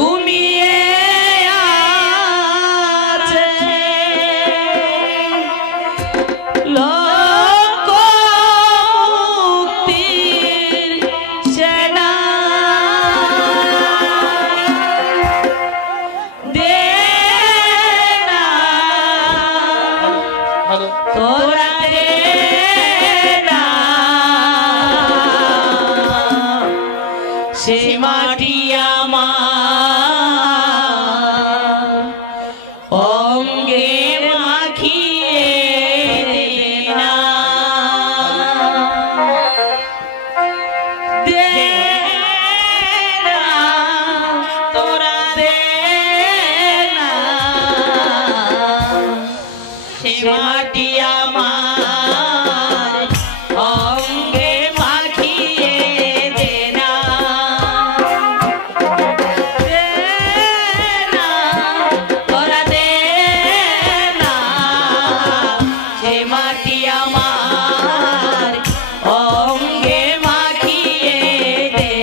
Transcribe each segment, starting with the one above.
ঘুমিয়ে আছে লোক মুক্তির সেনা দে না তোরা দে না সে মাটি আমার অঙ্গে মাখিয়ে দে না দে না তোরা দে না সে মাটি আমার অঙ্গে মাখিয়ে দে না দে না তোরা দে না সে মাটি আমার অঙ্গে মাখিয়ে দে না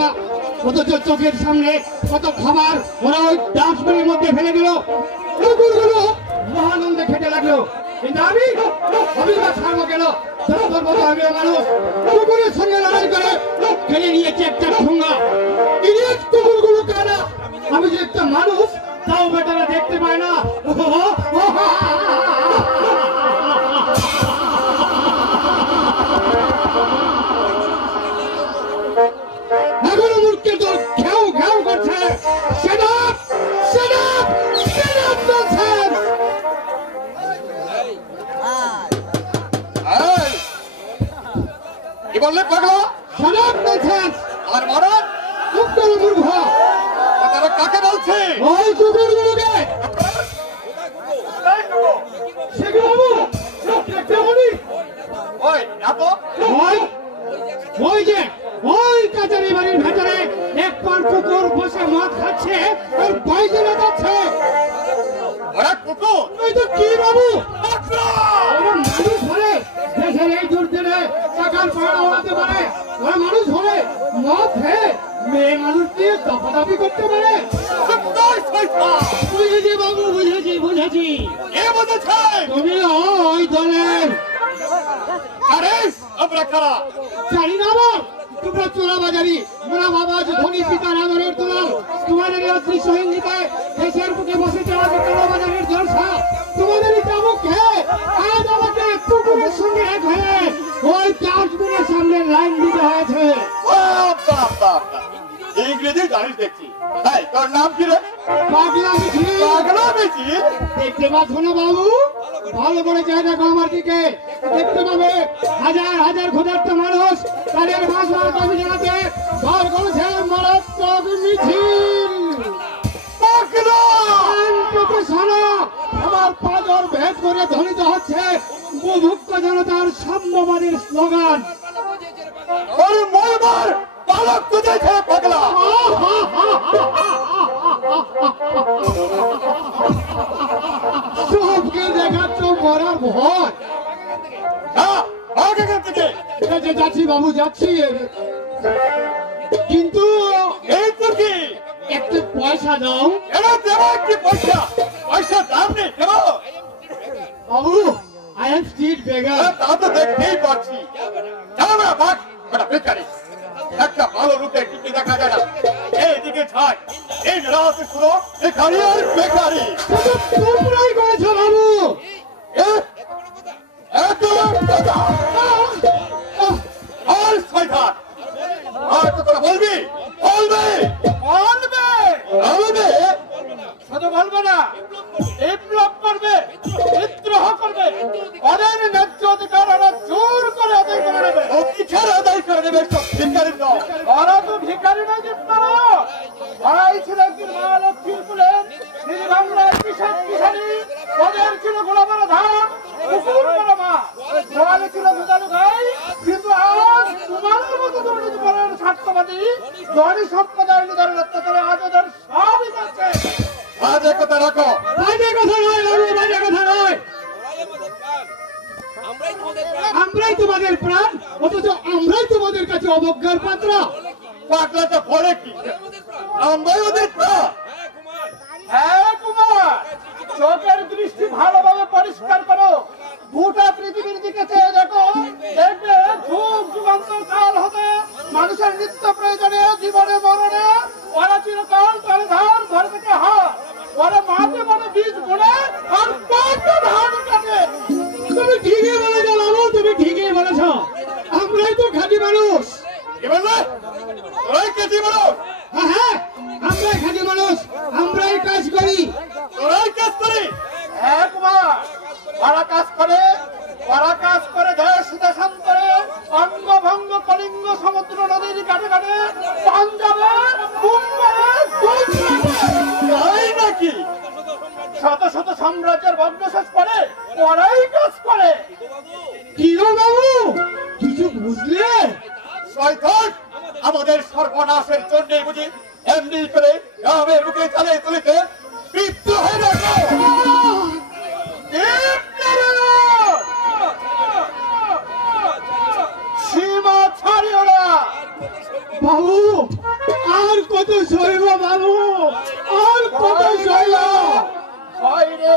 না, অথচ চোখের সামনে কত খাবার ওরা ওই ডাস্টবিনের মধ্যে ফেলে দিল। কুকুরগুলো মহানন্দে খেতে লাগলো, কিন্তু আমি বা ছাড়বো কেন? আমিও মানুষ, কুকুরের সঙ্গে লড়াই করে খেলে নিয়েছি একটা ঠোঙ্গা। কুকুরগুলো কানা, আমি যে একটা মানুষ তাও বেটারা দেখতে পায় না। এখনো মূর্খের দল ঘেউ ঘেউ করছে। কি বললে পাগলা? আর মরণ মূর্খ, তারা কাকে বলছে? ওই কুকুরগুলোকে। ওই কাচারি বাড়ির ভেতরে এক পর কুকুর বসে মদ খাচ্ছে আর বাইরে যাচ্ছে। ওরা কুকুর? ওই তো কি বাবু, ওরা মানুষ হলে দেশের এই দুর্দিনে টাকার পাড়া ওড়াতে পারে। ওরা মানুষ হলে মদ খেয়ে মেয়ে মানুষ দিয়ে দফাদফি করতে পারে। বুঝেছি বাবু, বুঝেছি। কে বুঝেছে? তুমি ওই দলের। আরে আমরা কারা? জানি না বাবা, তোমরা চোরা বাজারি, মোরা বাবা যে ধনী পিতার আদরের তোলাল। তোমাদের অদৃশ্য হিন্দিতে দেশের বুকে বসে চলা যে চোরা বাজারের জলসা, তোমাদেরই চাবুক খেয়ে আজ আমাকে কুকুরের সঙ্গে এক হয়ে ওই ডাস্টবিনের সামনে লাইন দিতে হয়েছে। ইংরেজি জানিস দেখছি। তোর নাম কি রে? পাগলা মিছিল। পাগলা মিছিল? দেখতে পাচ্ছ না বাবু, ভালো করে চাই দেখো আমার দিকে। দেখতে পাবে হাজার হাজার ক্ষুধার্ত মানুষ তাদের ভাষার দাবি জানাতে বার করেছে মারাত্মক মিছিল। আমার পাঁজর ভেদ করে ধ্বনিত হচ্ছে বুভুক্ত জনতার সাম্যবাদীর স্লোগান। পালক খুঁজেছে পাগলা। সবকে দেখাচ্ছ মরার ভয়। যাচ্ছি বাবু, যাচ্ছি, কিন্তু একটু পয়সা দাও। পয়সা পয়সা দাম নেই বাবু, আই এম স্ট্রিট বেগার। তা তো দেখতেই পাচ্ছি। বেকারি একটা ভালো রূপে টিকে দেখা যায় না। এইদিকে ছাড়, এই রাত শুনো বেকারি আর বেকারি। তোমরাই করেছো বাবু। আর শয়তান, আর তো তোরা বলবি? বলবে বলবে বলবে শুধু বলবে না, বিপ্লব করবে, বিদ্রোহ করবে। ওদের ন্যায্য অধিকার ওরা জোর করে আদায় করে নেবে। অধিকার আদায় করে নেবে সব ভিখারির দল। ওরা তো ভিখারি নয় যে তারা। ওরাই ছিল একদিন মহালক্ষ্মীর কুলে বাংলার কৃষক কিষানি। ওদের ছিল গোলাপাড়া ধান, কুকুর পাড়া মা, গোয়ালে ছিল দুধালু গাই। কিন্তু আজ তোমাদের মতো দুর্নীতিপরের স্বার্থবাদী ধনী সম্প্রদায়ের নিধনের অত্যাচারে আজ ওদের সবই যাচ্ছে। বাজে কথা রাখো। বাজে কথা নয় বাবু, বাজে কথা নয়। আমরাই তোমাদের প্রাণ, অথচ আমরাই তোমাদের কাছে অবজ্ঞার পাত্র। পাগলাটা বলে কি? আমরাই ওদের প্রাণ। হ্যাঁ কুমার, চোখের দৃষ্টি ভালোভাবে পরিষ্কার করো। গোটা পৃথিবীর দিকে চেয়ে দেখো, দেখবে যুগ যুগান্তর কাল হতে মানুষের নিত্য প্রয়োজনে জীবনে মরণে ওরা চিরকাল চলে ধান ঘর থেকে হয়। ওরা মাঠে মানে বীজ বলে আর পাঁচটা ধান কাটে। তুমি ঠিকই বলেছ বাবু, তুমি ঠিকই বলেছ। আমরাই তো খাঁটি মানুষ। কি বললে? তোরাই খাঁটি মানুষ? হ্যাঁ, আমরাই খাঁটি মানুষ, আমরাই কাজ করি। তোরাই কাজ করি? হ্যাঁ কুমার, ওরা কাজ করে, ওরা কাজ করে দেশ দেশান্তরে, অঙ্গভঙ্গ কলিঙ্গ সমুদ্র নদীর ঘাটে ঘাটে, পাঞ্জাবে, মুম্বাই নাকি শত শত সাম্রাজ্যের ভগ্নশেষ করে ওরাই কাজ করে। কি গো বাবু, কিছু বুঝলে? শয়তান, আমাদের সর্বনাশের জন্য বুঝি এমনি করে গ্রামের বুকে চালিয়ে তুলেছে বিদ্রোহের সীমা ছাড়িও না বাবু। আর কত সইব বাবু, আর কত সইব? হয় রে,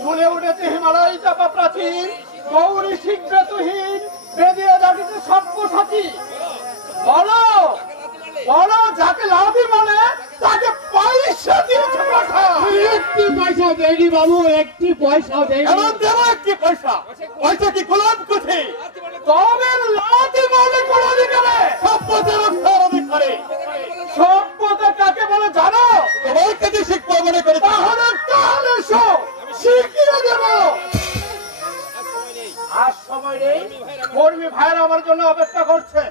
ভুলে উঠেছে হিমালয় চাপা প্রাচীর, গৌরী শীঘ্র তুহিন বেদিয়ে দাঁড়িতে সব্যসাচী। বলো বলো, যাকে লাভি বলে তাকে পয়সা দিয়েছে কথা। একটি পয়সা দেয়নি বাবু, একটি পয়সা দেয়নি। এমন দেবো একটি পয়সা, পয়সা কি গোলাম কোথায়? তবে লাভি বলে কোন অধিকারে? সভ্যতার অক্ষর অধিকারে। সভ্যতা কাকে বলে জানো? তোমার কাছে শিখবো মনে করে। তাহলে কাল এসো, শিখিয়ে দেব। আর সময় নেই, কর্মী ভাইরা আমার জন্য অপেক্ষা করছে।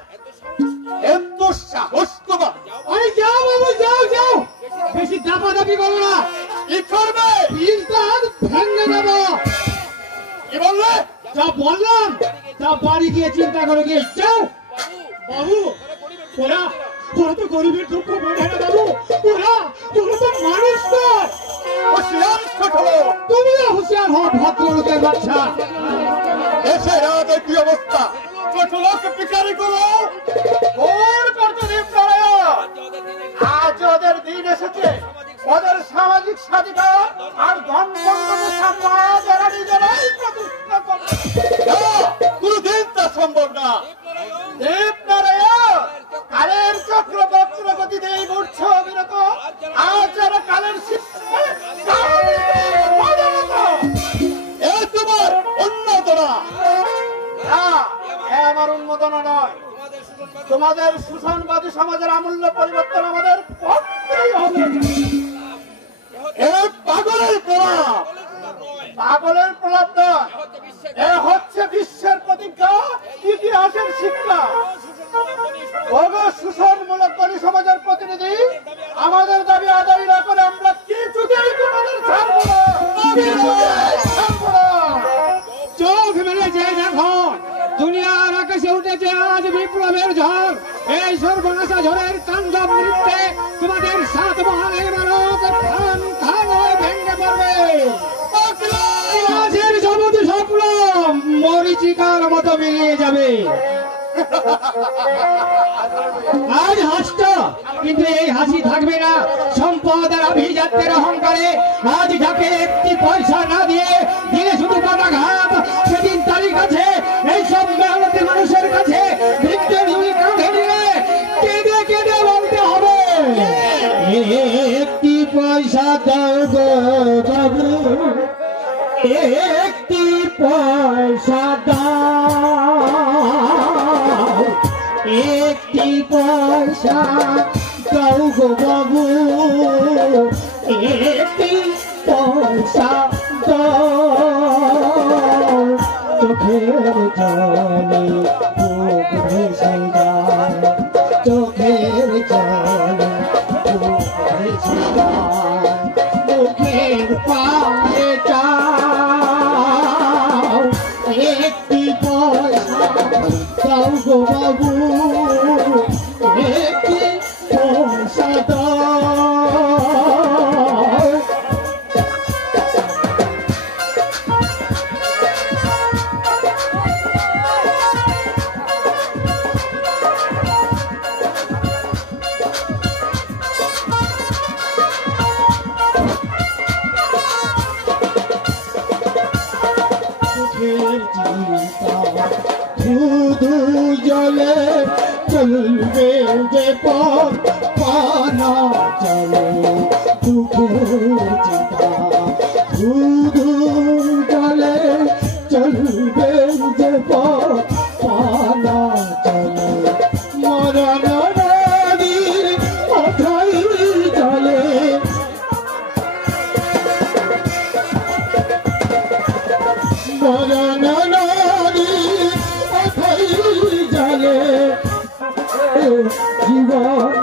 এত সাহস তোমার! আরে যাও বাবু, যাও যাও, বেশি দাপাদাপি করো না। কি করবে? পিসদার ভেঙে দেব। কি বললে? যা বললাম তা বাড়ি গিয়ে চিন্তা করে গিয়ে যাও। বাবু, ওরা ওরা তো গরিবের দুঃখ বোঝে না বাবু, ওরা ওরা তো মানুষ নয়। হুঁশিয়ার ছোট লোক। তুমিও হুঁশিয়ার হও ভদ্রলোকের বাচ্চা। দেশের আজ কি অবস্থা? ছোট লোক বিচারি করো। ভুল করছো দীপনারায়ণ। আজ ওদের দিন এসেছে, ওদের সামাজিক স্বাধিকার আর ধন সম্পদের সমাজ এরা নিজেরাই প্রতিষ্ঠা করবে। কোনদিন তা সম্ভব না। দীপনারায়ণ, কালের চক্র বক্র গতিতে ঘুরছে অবিরত। আজ যারা কালের শিক্ষা এ তোমার উন্নতরা। আমার উন্মোদনা নয়, তোমাদের শোষণবাদী সমাজের আমূল্য পরিবর্তন আমাদের করতেই হবে। এ পাগলের প্রভাব। পাগলের প্রলাপ নয়, এ হচ্ছে বিশ্বের প্রতিজ্ঞা, ইতিহাসের শিক্ষা। ওগো শোষণমূলক বলি সমাজের প্রতিনিধি, আমাদের দাবি আদায় না করে আমরা কিছুতেই তোমাদের ছাড়বো না, কিছুতেই ছাড়বো না। চোখ মেলে যে দেখো, দুনিয়ার আকাশে উঠেছে আজ বিপ্লবের ঝড়। এই সর্বনাশা ঝড়ের তাণ্ডব নৃত্যে তোমাদের সাত মহানের মানব খান খান হয়ে ভেঙে পড়বে। ইতিহাসের সমুদ্র স্বপ্ন মরীচিকার মতো বেরিয়ে যাবে। আজ হাসত, কিন্তু এই হাসি থাকবে না। সম্পদ আর অভিজাত্যের অহংকারে আজ যাকে একটি পয়সা না দিয়ে দিলে শুধু পদাঘাত, সেদিন তারই কাছে, এই সব মেহনতি মানুষের কাছে ভিক্টর ঝুলি কাঁধে নিয়ে কেঁদে কেঁদে বলতে হবে, একটি পয়সা দাও গো বাবু, একটি পয়সা দাও, একটি পয়সা দাও গো বাবু, একটি পয়সা দাও। চোখের জলে বুক ভেসে যায়, চোখের জলে বুক ভেসে যায়, মুখের পায়ে যাও, একটি পয়সা দাও গো বাবু, একটি পয়সা দাও। শুধু জলে চলবে যে পথ পানা চলে দুঃখের চিতা, শুধু জলে চলবে যে পথ পানা চলে, মরণ নদীর অথাই জলে, মরণ নদীর অথাই জলে জীবন।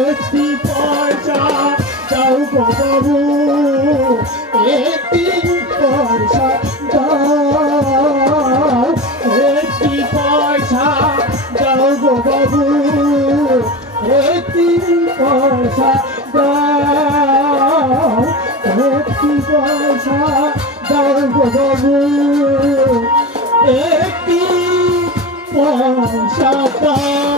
একটি পয়সা দাও গো বাবু, একটি পয়সা দাও, একটি পয়সা দাও গো বাবু, একটি পয়সা দাও, একটি পয়সা দাও গো বাবু, একটি পয়সা দাও।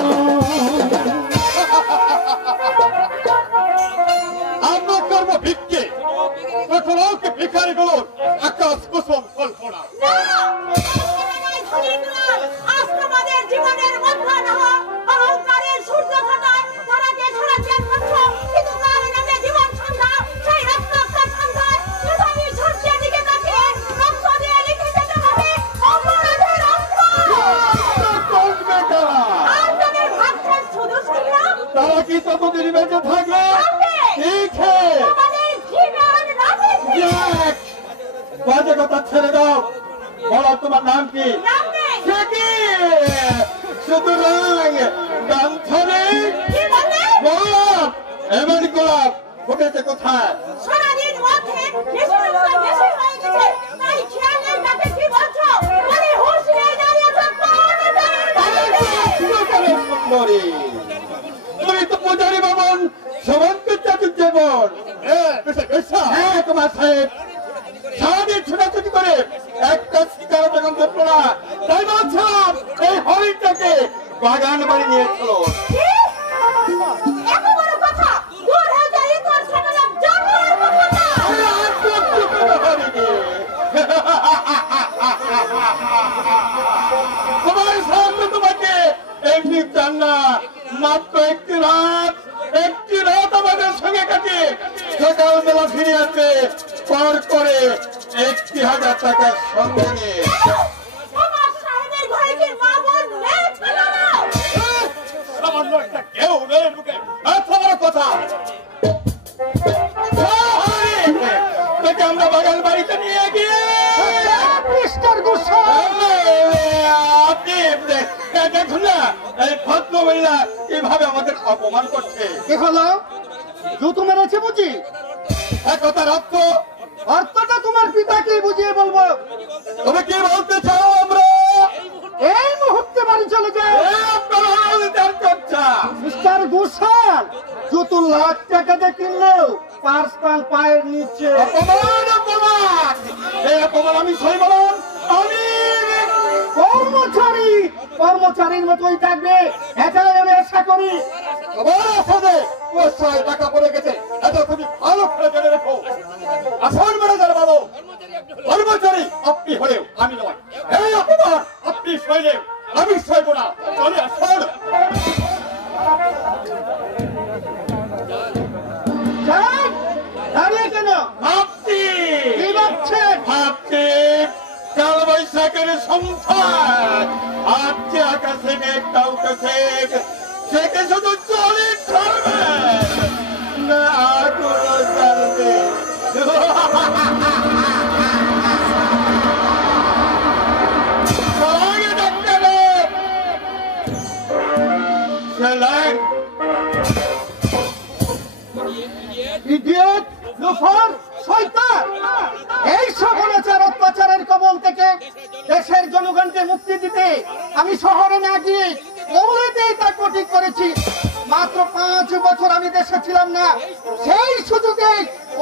কতদিন বেঁচে থাকবে ঠিক বাজে কথা ছেড়ে দাও। বলো তোমার নাম কি? সুতরাং গামছানে গোলাপ এবার গোলাপ ফুটেছে কোথায়? সুন্দরী তুমি তো পূজারী বামন সবন্তের চাতুর্য বোন। হ্যাঁ তোমার সাহেব সারাদিন ছোটাছুটি করে একটা শিকার যখন ধরতো না, তাই বলছিলাম এই হরিণটাকে বাগান বাড়ি নিয়েছিল। তোমার সামনে তোমাকে এমনি চান না, মাত্র একটি রাত আমাদের সঙ্গে কাটিয়ে সকালবেলা ফিরে আসবে পর করে 1,000 টাকার সঙ্গে নিয়ে। কেউ নেই মুখে এত বড় কথা। আমরা বাগান বাড়িতে নিয়ে গিয়ে আপনি দেখুন না এই ভদ্র মহিলা কিভাবে আমাদের অপমান করছে। কি হলো? জুতো মেরেছে বুঝি? একতার অর্থটা তোমার পিতাকে বুঝিয়ে বলবো। তুমি কি বলতে চাও? আমরা এই মুহূর্তে বাড়ি চলে যাই। মিস্টার ঘোষাল জুতো লাখ টাকা দিয়ে কিনলেও পার্স পান পায়ের নিচে। অপমান আমি সই বলুন। আমি কর্মচারীর মতোই থাকবে, এটাই আমি আশা করি। টাকা পড়ে গেছে এটা তুমি ভালো করে জেনে রেখো। আসল ম্যানেজার বাবু কর্মচারী আপনি হলেও আমি নয়। এই অপমান আপনি সইলেও আমি সইব না। চলে আসল দাঁড়িয়ে কেন ভাবছি কাল বৈশাখের সংসার আজকে আকাশে মেঘটা উঠেছে, সেকে শুধু চলে চলবে না আগুন জ্বালবে। এইসব অত্যাচারের কবল থেকে দেশের জনগণকে মুক্তি দিতে আমি শহরে না গিয়ে মৌলতেই তাকে ঠিক করেছি। মাত্র 5 বছর আমি দেশে ছিলাম না, সেই সুযোগে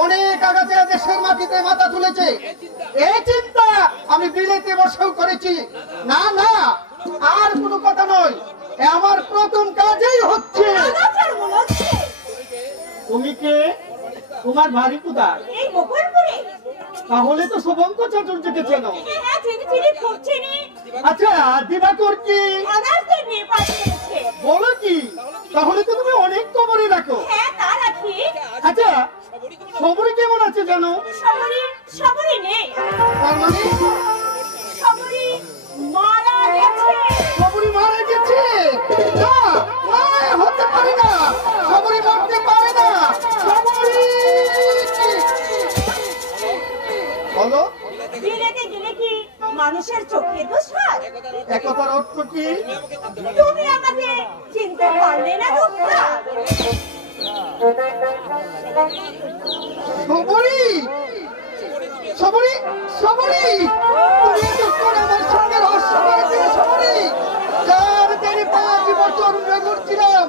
অনেক আগাতে দেশের মাটিতে মাথা তুলেছে। এই চিন্তা আমি বিলেতে বসেও করেছি। না না আর কোনো কথা নয়, আমার প্রথম কাজেই হচ্ছে। তুমি কে? তোমার বাড়ি কোথায়? তাহলে তো শুভঙ্কর চাতুর্যকে চেনো। আচ্ছা দিবাকর কি? বলো কি? তাহলে তো তুমি অনেক খবরে রাখো। আচ্ছা সবরি কেমন আছে জানো? সবরি মারা গেছে? না হতে পারে না, সবরি মরতে পারে না। বলো মানুষের চোখে দোষ হয়? একতার অর্থ কি? তুমি আমাকে চিনতে পারলে না? সবরি সবরি সবরি তুমি এতক্ষণ আমার সঙ্গে রহস্য করেছিলে। সবরি যার দিনে 5 বছর ঘুরছিলাম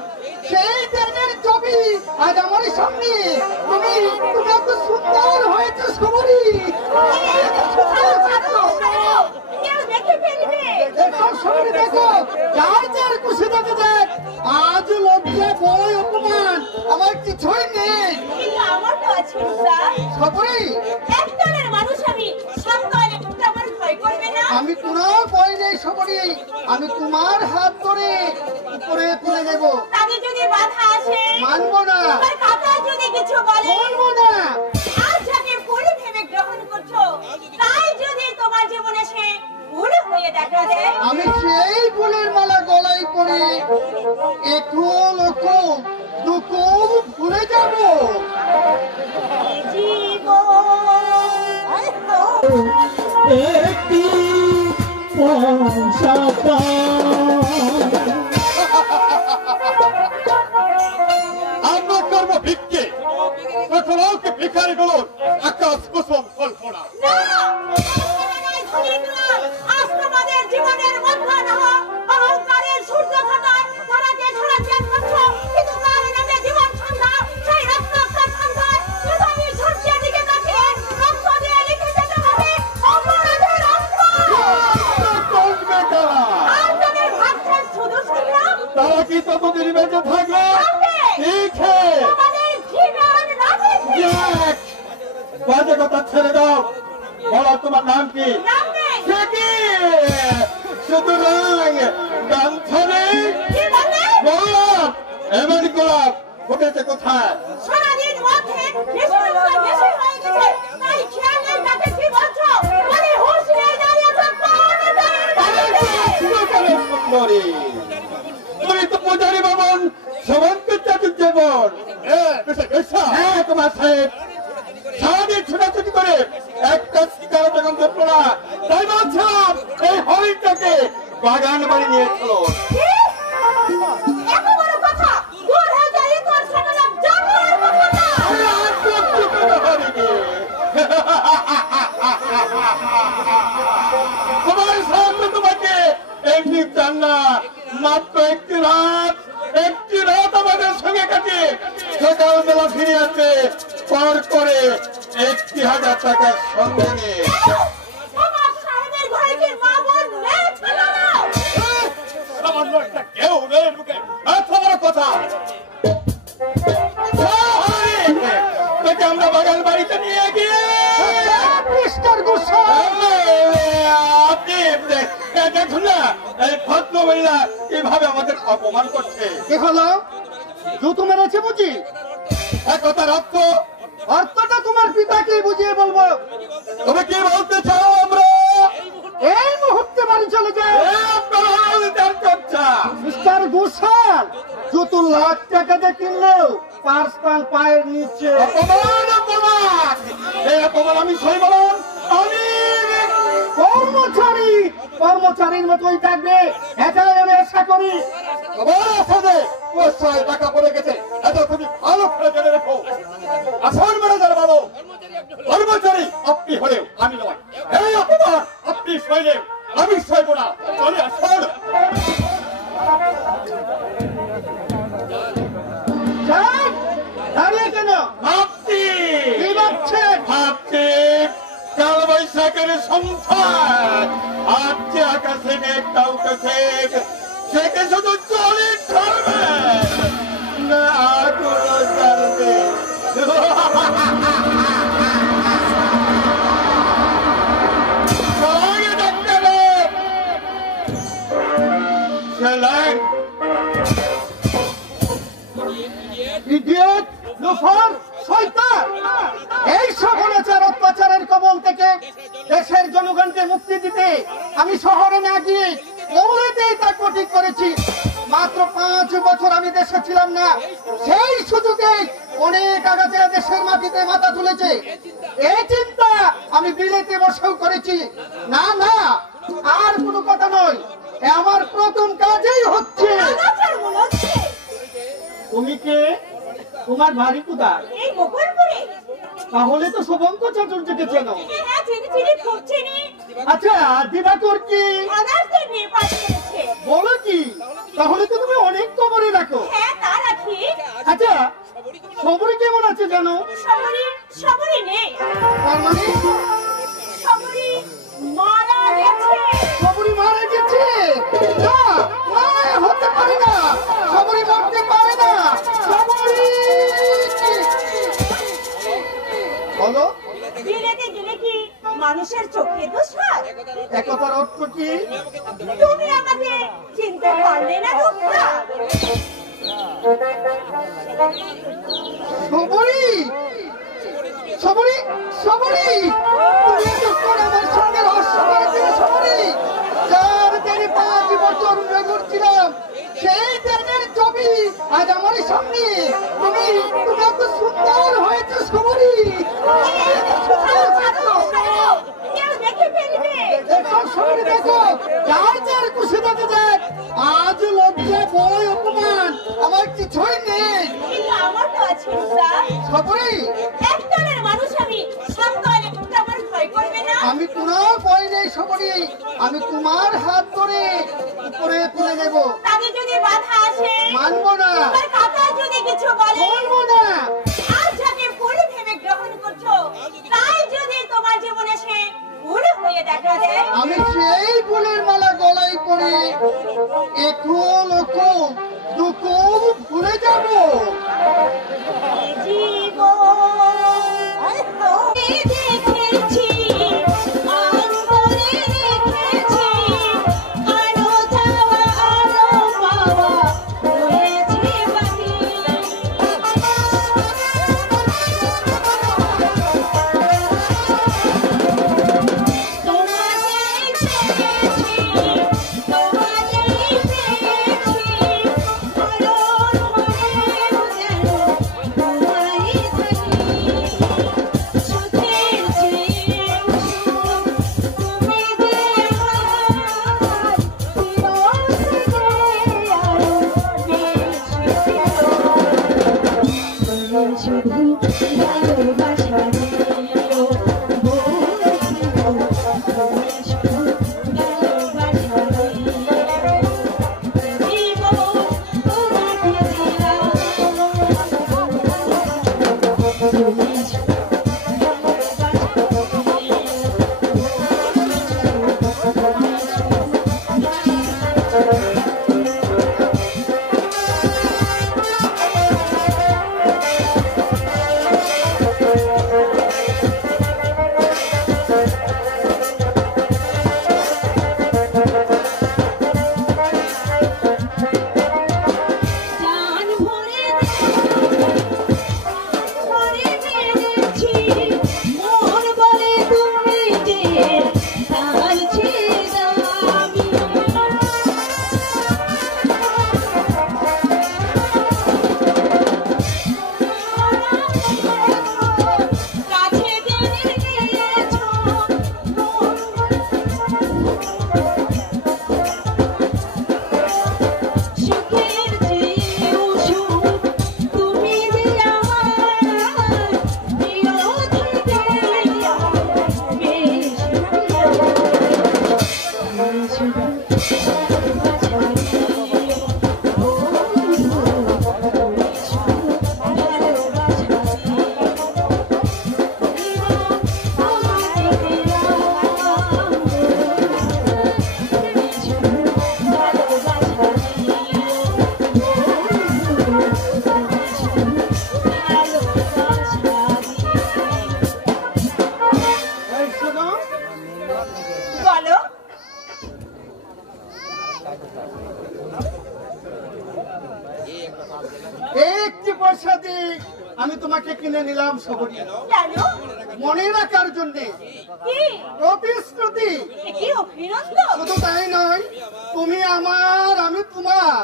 সেই দিনের ছবি আজ আমার সামনে। তুমি তুমি এত সুন্দর হয়েছে সবরি। দেখো যার যার খুশি দেখে দেখ, আজ লজ্জা ভয় অপমান আমার কিছুই নেই। আমার তো আছে সবরি একজনের মানুষ আমি সন্তানে তুমি আমার ভয় করবে না? আমি কোনো ভয় নেই সবরি, আমি তোমার হাত ধরে উপরে তুলে দেব। তাকে যদি বাধা আসে মানবো না। তোমার কথা যদি কিছু বলে বলবো না। আজ যাকে ভুল ভেবে গ্রহণ করছো, তাই যদি তোমার জীবনে সে ভুল হয়ে দেখা দেয়, আমি সেই ফুলের মালা গলায় পরে এখন এরকম ভুলে যাব? একটি আমরা করবো ভিক্ষে, ভিখারি গুলো আকাশ কুসুম কল্পনা। তারা কি ততদিন বেঁচে থাকবে? বাজে কথা ছেড়ে দাও, বলো তোমার নাম কি? সুতরাং গামছা নেই, এবার গোলাপ ফুটেছে কোথায়? সুন্দরী, তুমি তো পূজারী বামন সবন্ত চাতুর্যবন। হ্যাঁ তোমার সাহেব, সারাদিন ছোটাছুটি করে একটা শিকার যখন ধরলো না, তাই বলছিলাম এই হরিণটাকে বাগান বাড়ি নিয়েছিল। তোমার সামনে তোমাকে এমনি চান না, মাত্র একটি রাত আমাদের সঙ্গে কাটিয়ে সকালবেলা ফিরে আসবে পর করে 1,000 টাকার সঙ্গে নিয়ে। আমরা বাগান বাড়িতে নিয়ে গিয়ে আপনি দেখুন না এই ভদ্র মহিলা কিভাবে আমাদের অপমান করছে। কি হলো? জুতো মেরেছে বুঝি? একতার অর্থটা তোমার পিতাকে বুঝিয়ে বলবো। তুমি কি বলতে চাও? আমরা এই মুহূর্তে বাড়ি চলে যাই। মিস্টার ঘোষাল, জুতো লাখ টাকা দিয়ে কিনলেও পার্স পান পায়ের নিচে। আমি সই বলুন, আমি কর্মচারীর মতোই থাকবে, এটাই আমি আশা করি। টাকা পড়ে গেছে, এটা তুমি ভালো করে জেনে রেখো। আসল ম্যানেজার বলো, কর্মচারী আপনি হলেও আমি নয়। এই অপমান আপনি সইলেও আমি সইব না। চলে আসল দাঁড়িয়ে কেন ভাবছি কাল বৈশাখের সংসার আজকে আকাশে মেঘটা উঠেছে, সেকে শুধু জলে ঢালবে না আগুন জ্বালবে। এই সকল অত্যাচারের কবল থেকে দেশের জনগণকে মুক্তি দিতে আমি শহরে না গিয়ে মৌলিতেই তা ঠিক করেছি। মাত্র 5 বছর আমি দেশে ছিলাম না, সেই সুযোগে অনেক আগাছা দেশের মাটিতে মাথা তুলেছে। এই চিন্তা আমি বিলেতে বসেও করেছি। না না, আর কোনো কথা নয়, আমার প্রথম কাজই হচ্ছে। তুমি কে? তোমার বাড়ি কোথায়? তাহলে তো শুভঙ্ক চাতুর্যকে চেনো। আচ্ছা, দিবাকর কি বলো কি? তাহলে তো তুমি অনেক খবরে রাখো। আচ্ছা, সবরি কেমন আছে জানো? তার মানে সবরি মারা গেছে? না, হতে পারে না, সবরি মরতে পারে না। সবরি বলো, মানুষের চোখে দোষ হয়? একতার অর্থ কি? তুমি আমাকে চিনতে পারলে না? সবরি সবরি সবরি, তুমি এতক্ষণ আমার সঙ্গে রহস্য করেছিলে। সবরি, যার দিনে 5 বছর ঘুরছিলাম, সেই দিনের ছবি আজ আমার সামনে। যার যার খুশি থাকে যাক, আজ লজ্জা ভয় অপমান আমার কিছুই নেই। কিন্তু আমার তো আছে স্যার। সবরই একদলের মানুষ আমি, সব দলে কিন্তু আমার ভয় করবে না। আমি কোনো ভয় নেই সবরই, আমি তোমার হাত ধরে উপরে তুলে নেব। তাতে যদি বাধা আসে, মানবো না, তোমার কথা যদি কিছু বলে, বলবো না। আজ যাকে ভুল ভেবে গ্রহণ করছো, তাই যদি তোমার জীবনে সে ভুল হয়ে দেখা দেয়, আমি সেই ফুলের মালা গলায় পরে এখন ওকুম দুকুম ভুলে যাব। দেখেছি অন্তরে রেখেছি, আরো যাওয়া আরো পাওয়া হয়েছে বাকি। তোমাকেই পেয়েছি, তোমাকেই পেয়েছি, মরণ হয়েও যেন তোমারই থাকি। সুখের চেয়েও সুখ তুমি যে আমার, চিরদিনে আরো বেশি প্রিয়। তুমি শুধু ভালোবাসা দিও, বলছিও তুমি শুধু ভালোবাসা দিও, জীবন তোমাকে দিলাম। তুমি শুধু জান ভরে ভরে বেড়েছি, মন বলে তুমি যে তার চেয়ে দামি। কাছে টেনে নিয়েছো, মন সুখের চেয়েও সুখ তুমি যে আমার, চিরদিনে আরো বেশি প্রিয়। তুমি শুধু ভালোবাসা দিও, বন্ধু, তুমি শুধু ভালোবাসা দিও, জীবন তোমাকে দিলাম। তুমি শুধু ভালোবাসা দিও, বন্ধু, তুমি শুধু ভালোবাসা দিও। এই শোনো, বলো। একটি পয়সা দিয়ে আমি তোমাকে কিনে নিলাম সবরি, কেন? মনে রাখার জন্য কি? প্রতিশ্রুতি। এ কি অভিনন্দন? শুধু তাই নয়, তুমি আমার আমি তোমার,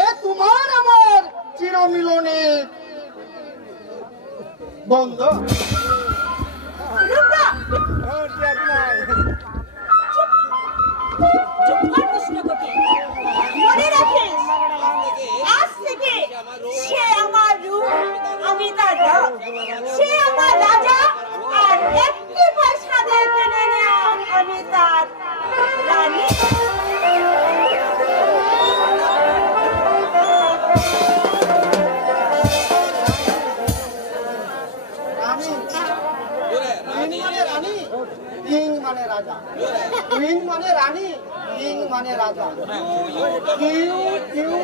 এ তোমার আমার চিরমিলনের বন্ধন। রুকা, চুপ কর কৃষ্ণকটি। মনে রাখিস, আজ থেকে সে আমার রূপ, আমি তার রব। সে আমার রাজা, আর একটি পয়সা দিয়ে কিনে নেওয়া আমি তার রানী। রানী, কুইন মানে রানী, কিং মানে রাজা। কুইন মানে রানী, কিং মানে রাজা। Q Q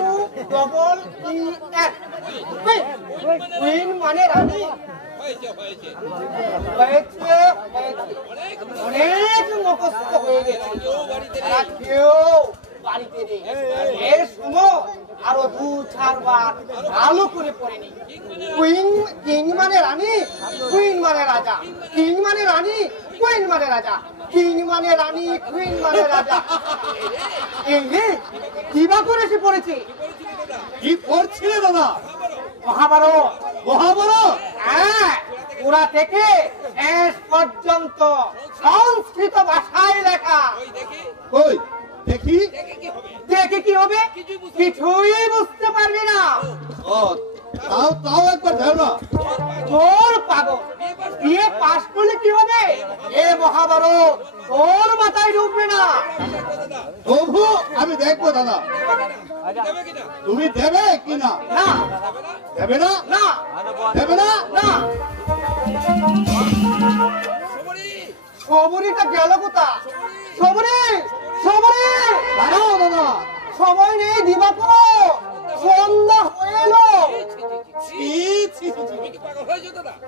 double E S, queen মানে রানী। হয়েছে, অনেক মুখস্থ হয়ে গেছে, আর কেউ বাড়িতে নেই। এর সময় আরো 2-4 বার ভালো করে পড়েনি। কুইন, কিং মানে রানী, কুইন মানে রাজা, কিং মানে রানী, কুইন মানে রাজা, কিং মানে রানী, কুইন মানে রাজা। ইংলিশ কিবা করে সে পড়েছে? কি পড়ছিলে দাদা? মহাভারত। মহাভারত? হ্যাঁ, পুরা থেকে শেষ পর্যন্ত সংস্কৃত ভাষায় লেখা। কই দেখি হবে কিছুই বুঝতে পারবি না। ও তাও তাও একবার দেও না। তোর পাগল, বিয়ে পাস করলে কি হবে? এ মহাভারত তোর মাথায় ঢুকবে না। তবু আমি দেখবো দাদা, তুমি দেবে কি না? না দেবে না? না দেবে না? না। সবরিটা গেল কোথা? সবরি, সবরি, দাঁড়াও দাদা। সময় নেই দিবাকো, সন্ধ্যা হয়ে এলো। ছি, ছি, ছি, ছি।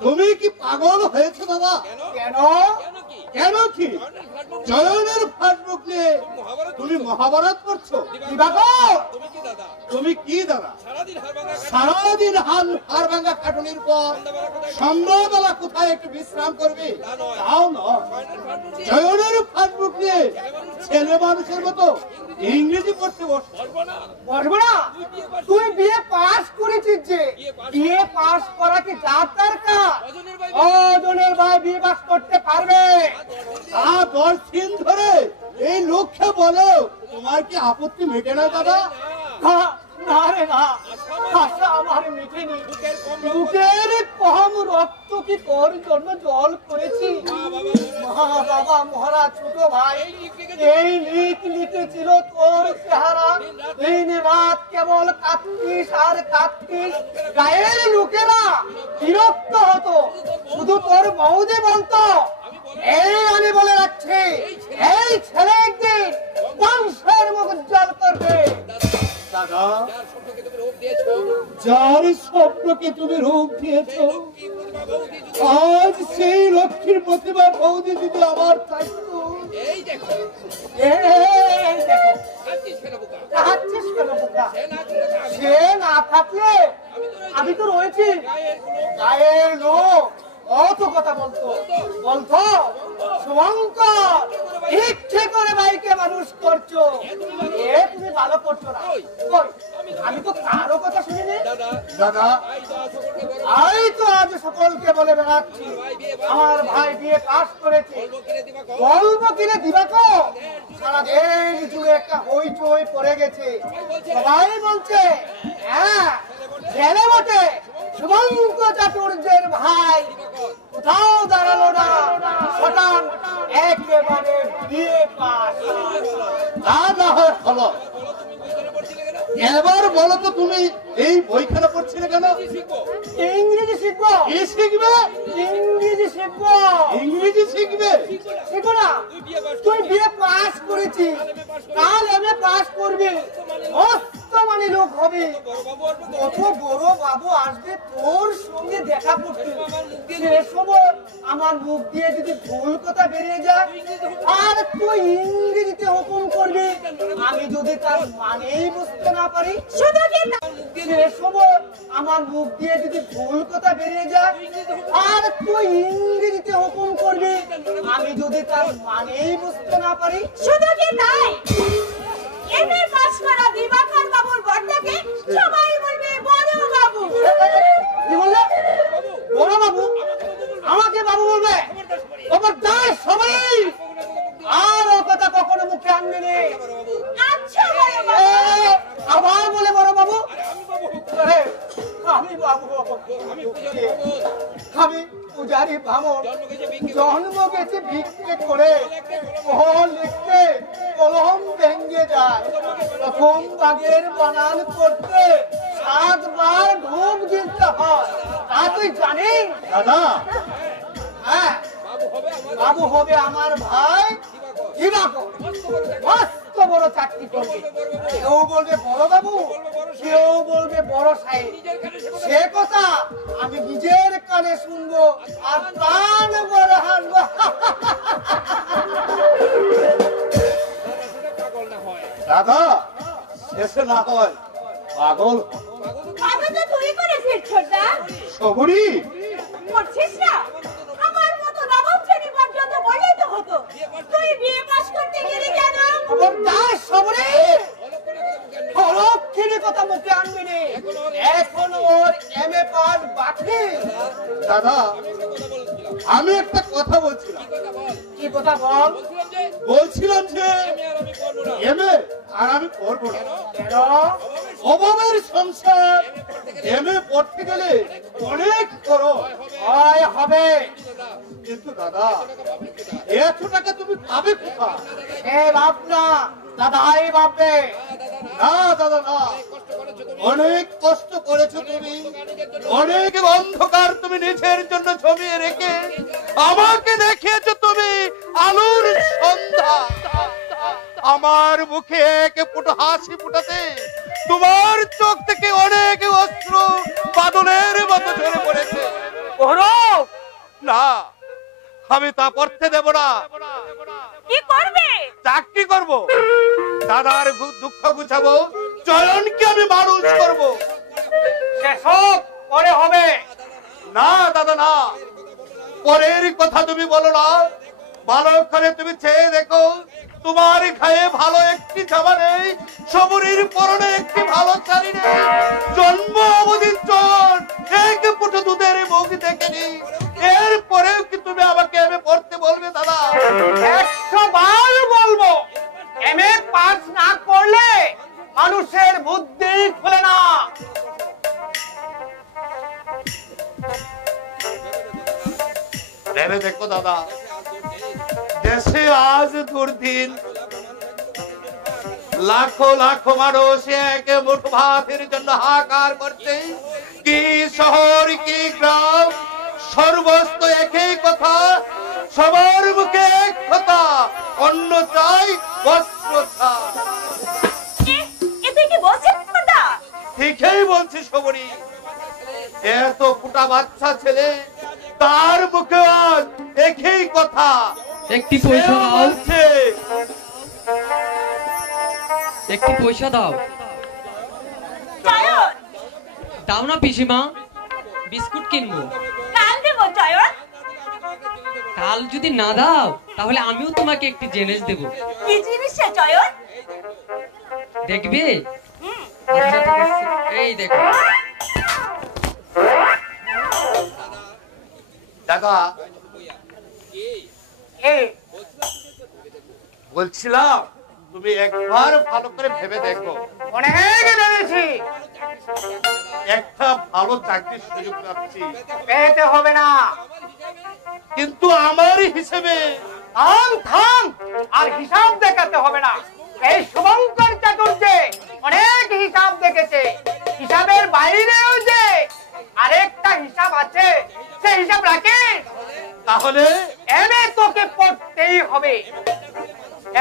তুমি কি পাগল হয়েছো দাদা? কেন? কেন কি? জয়নের ফেসবুক নিয়ে তুমি মহাভারত করছো? দিবাকো, তুমি কি দাদা? সারাদিন হাড় ভাঙা খাটুনির পর সন্ধ্যাবেলা কোথায় একটু বিশ্রাম করবে? তাও নয়, জয়নের ফেসবুক নিয়ে ছেলে মানুষের মতো ইংরেজি পড়তে বসবো না। তুই বিয়ে পাস করেছিস যে, বিয়ে পাস করা কি যাত্রার কাজ? অজনের ভাই বিয়ে পাস করতে পারবে। 10 দিন ধরে এই লক্ষ্যে বলো, তোমার কি আপত্তি মেটে না দাদা? না রে না, আশা আমার মিটেনি। বুকের কম রক্ত কি তোর জন্য জল করেছি? মা বাবা মহারা ছোট ভাই এই লিখেছিল তোর চেহারা। দিন রাত কেবল কাঁদতিস আর কাঁদতিস। গায়ের লোকেরা বিরক্ত হতো, শুধু তোর বৌদি বলতো, এই আমি বলে রাখছি, এই ছেলে একদিন বংশের মুখ উজ্জ্বল করবে। দাদা, যার স্বপ্নকে তুমি রূপ দিয়েছো, আজ সেই লক্ষ্মীর প্রতিভা বৌদি যদি আমার থাকতো। এই দেখো, কাঁদছিস কেন বোকা? সে না থাকলে আমি তো রয়েছি। গায়ের লোক অত কথা বলতো শুভঙ্কর, ইচ্ছে করে ভাইকে মানুষ করছো, এ তুমি ভালো করছো না। কই, আমি তো কারো কথা শুনিনি। দাদা, আমি তো আজ সকলকে বলে বেড়াচ্ছি আমার ভাই বিয়ে পাস করেছে। গল্প কিনে দিবাকো, সারা দেশ জুড়ে একটা হইচই পড়ে গেছে। সবাই বলছে হ্যাঁ ছেলে বটে, শুভঙ্ক চাতুর্যের ভাই। কোথাও দাঁড়ালো না, শটান একেবারে বিয়ে পাস। না হয় হলো। এবার বলো তো, তুমি এই বইখানা পড়ছিলে কেন? ইংরেজি শিখবো। কি শিখবে? ইংরেজি শিখবো। ইংরেজি শিখবে? শিখবো না? তুই বিয়ে পাস করেছিস, কাল এমএ পাস করবি, মস্ত মানে লোক হবে। কত বড় বাবু আসবে তোর সঙ্গে দেখা করতে। সে সময় আমার মুখ দিয়ে যদি ভুল কথা বেরিয়ে যায় আর তুই ইংরেজিতে হুকুম করবি, আমি যদি তার মানেই বুঝতে না পারি, শুধু কি সে সময় আমার মুখ দিয়ে যদি ভুল কথা বেরিয়ে যায় আর তুই ইংরেজিতে হুকুম করবি, আমি যদি তার মানেই বুঝতে না পারি, শুধু কি তাই? এমএ পাস করা দিবাকর বাবুর বড়টাকে সবাই বলবে বড় বাবু। কি বললে? বড় বাবু? আমাকে বাবু বলবে? খবরদার সবাই, আর ও কথা কখনো মুখে আনবে না। আচ্ছা বড় বাবু। আবার বলে বড় বাবু? আমি বাবু, আমি পূজারি ব্রাহ্মণ, জন্ম গেছে ভিক্ষে করে। কলম লিখতে কলম ভেঙে যায়, প্রথম বাগের বানান করতে 7 বার ঢোক দিতে হয়। তা তুই জানিস? দাদা, হ্যাঁ, বাবু হবে আমার ভাই দিবাকর, মস্ত বড় চাকরি করবে। কেউ বলবে বড় বাবু, কেউ বলবে বড় সাহেব। সে কথা আমি নিজের কানে শুনবো আর প্রাণ ভরে হাসবো। দাদা, শেষে না হয় পাগল। পাগল তো তুই করেছিস ছোটদা। সবরি করছিস না? আমার মতো নবম শ্রেণী পর্যন্ত বলেই তো হতো। তুই বিয়ে পাস করতে গেলি কেন? খবরদার সবরি, অলক্ষিণী কথা মুখে আনবি নে। এখন ওর এমএ পাস বাকি। দাদা, আমি একটা কথা বলছিলাম। কি কথা বল? বলছিলাম যে এমএ আর আমি করবো না। কেন? অভাবের সংসার, এমএ পড়তে গেলে অনেক খরচ হয় হবে। কিন্তু দাদা এত টাকা তুমি পাবে কোথায়? এ ভাব না, দাদাই ভাববে। না দাদা না, অনেক কষ্ট করেছো তুমি, অনেক অন্ধকার তুমি নিজের জন্য জমিয়ে রেখে আমাকে দেখিয়েছো তুমি আলোর সন্ধ্যা। আমার মুখে এক ফুটো হাসি ফুটাতে তোমার চোখ থেকে অনেক অস্ত্র বাদলের মতো ঝরে পড়েছে। না, আমি তা পড়তে দেব না। কি করবে? চাকরি করব, দাদার দুঃখ বুঝাবো, চয়নকে আমি মানুষ করব। সেসব পরে হবে। না দাদা না, পরের কথা তুমি বলো না। ভালো করে তুমি চেয়ে দেখো, তোমার গায়ে ভালো একটি জামা নেই, সবরীর পরনে একটি ভালো শাড়ি নেই, জন্ম অবধি চোর এক ফুটো দুধের মুখ দেখেনি। এরপরেও কি তুমি আমাকে এমএ পড়তে বলবে দাদা? 100 বার বলবো, এমএ পাস না করলে মানুষের বুদ্ধি খোলে না। ভেবে দেখো দাদা, দেশে আজ দুর্দিন, লাখো লাখো মানুষ এক মুঠো ভাতের জন্য হাহাকার করছে। কি শহর কি গ্রাম, সর্বস্ত একই কথা, সবার মুখে এক কথা, অন্ন চাই বস্ত্র চাই। এতে কি বলছেন দাদা? ঠিকই বলছি সবরি, এত ফুটা বাচ্চা ছেলে, তার মুখে আজ একই কথা। একটি পয়সা দাও, বলছে একটি পয়সা দাও। চয়ন, দাও না পিসিমা, বিস্কুট কিনবো। কাল দেবো চয়ন। কাল যদি না দাও তাহলে আমিও তোমাকে একটি জিনিস দেব। কি জিনিস সে চয়ন? দেখবে? আচ্ছা ঠিক আছে, এই দেখো। দাদা বলছিলাম, তুমি একবার ভালো করে ভেবে দেখো। অনেক ভেবেছি, একটা ভালো চাকরির সুযোগ পাচ্ছি, পেতে হবে না। কিন্তু আমার হিসেবে থাম, আর হিসাব দেখাতে হবে না। এই শুভঙ্কর চাতুর্যে অনেক হিসাব দেখেছে, হিসাবের বাইরেও যে আরেকটা হিসাব আছে, সে হিসাব রাখিস। তাহলে এমএ তোকে পড়তেই হবে।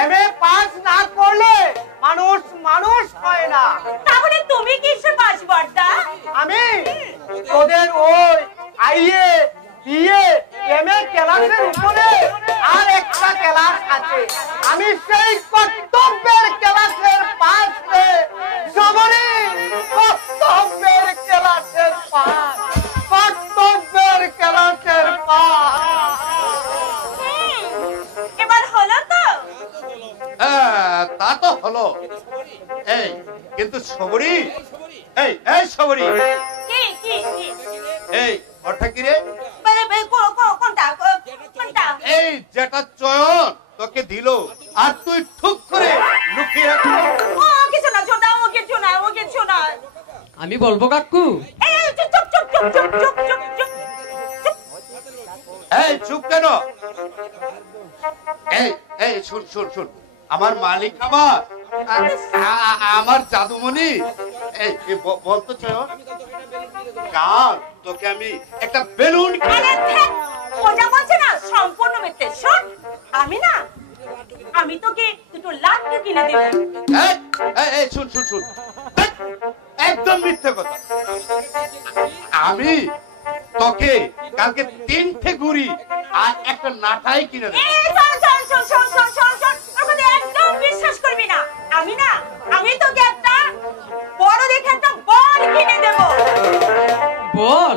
এমএ পাস না করলে মানুষ মানুষ হয় না। তাহলে তুমি কিসে পাস বর্দা? আমি তোদের ওই আইএ বিএ এমএ ক্লাসের উপরে আর একটা ক্লাস আছে, আমি সেই কর্তব্যের ক্লাসের পাস রে সবরে, কর্তব্যের ক্লাসের পাস, কর্তব্যের ক্লাসের পাস। এবার হলো তো? তা তো হলো। এই কিন্তু সবরি, এই এই সবরি, কি কি কি? এই ওটা কি রে? কোনটা? এই যেটা চয়ন তোকে দিল আর তুই ঠুক করে লুকিয়ে রাখলি। ও কিছু না ছোটা, ও কিছু না, ও কিছু না। আমি বলবো কাকু? এই চুপ চুপ চুপ চুপ চুপ চুপ চুপ চুপ। এই চুপ কেন? এই এই শুন শুন শুন, আমার মালিক আমার জাদুমণি, এই বলতো চয়ন, কাল তোকে আমি একটা বেলুন, আরে ধ্যাৎ, ও যা বলছে না সম্পূর্ণ মিথ্যে। শোন, আমি তোকে দুটো লাড্ডু কিনে দেব। এই শুন শুন শুন, একদম মিথ্যে কথা। আমি তোকে কালকে 3টে গুড়ি আর একটা নাটাই কিনে দেব। একদম বিশ্বাস করবি না। আমি তোকে একটা বড় দেখে একটা বল কিনে দেব। বল?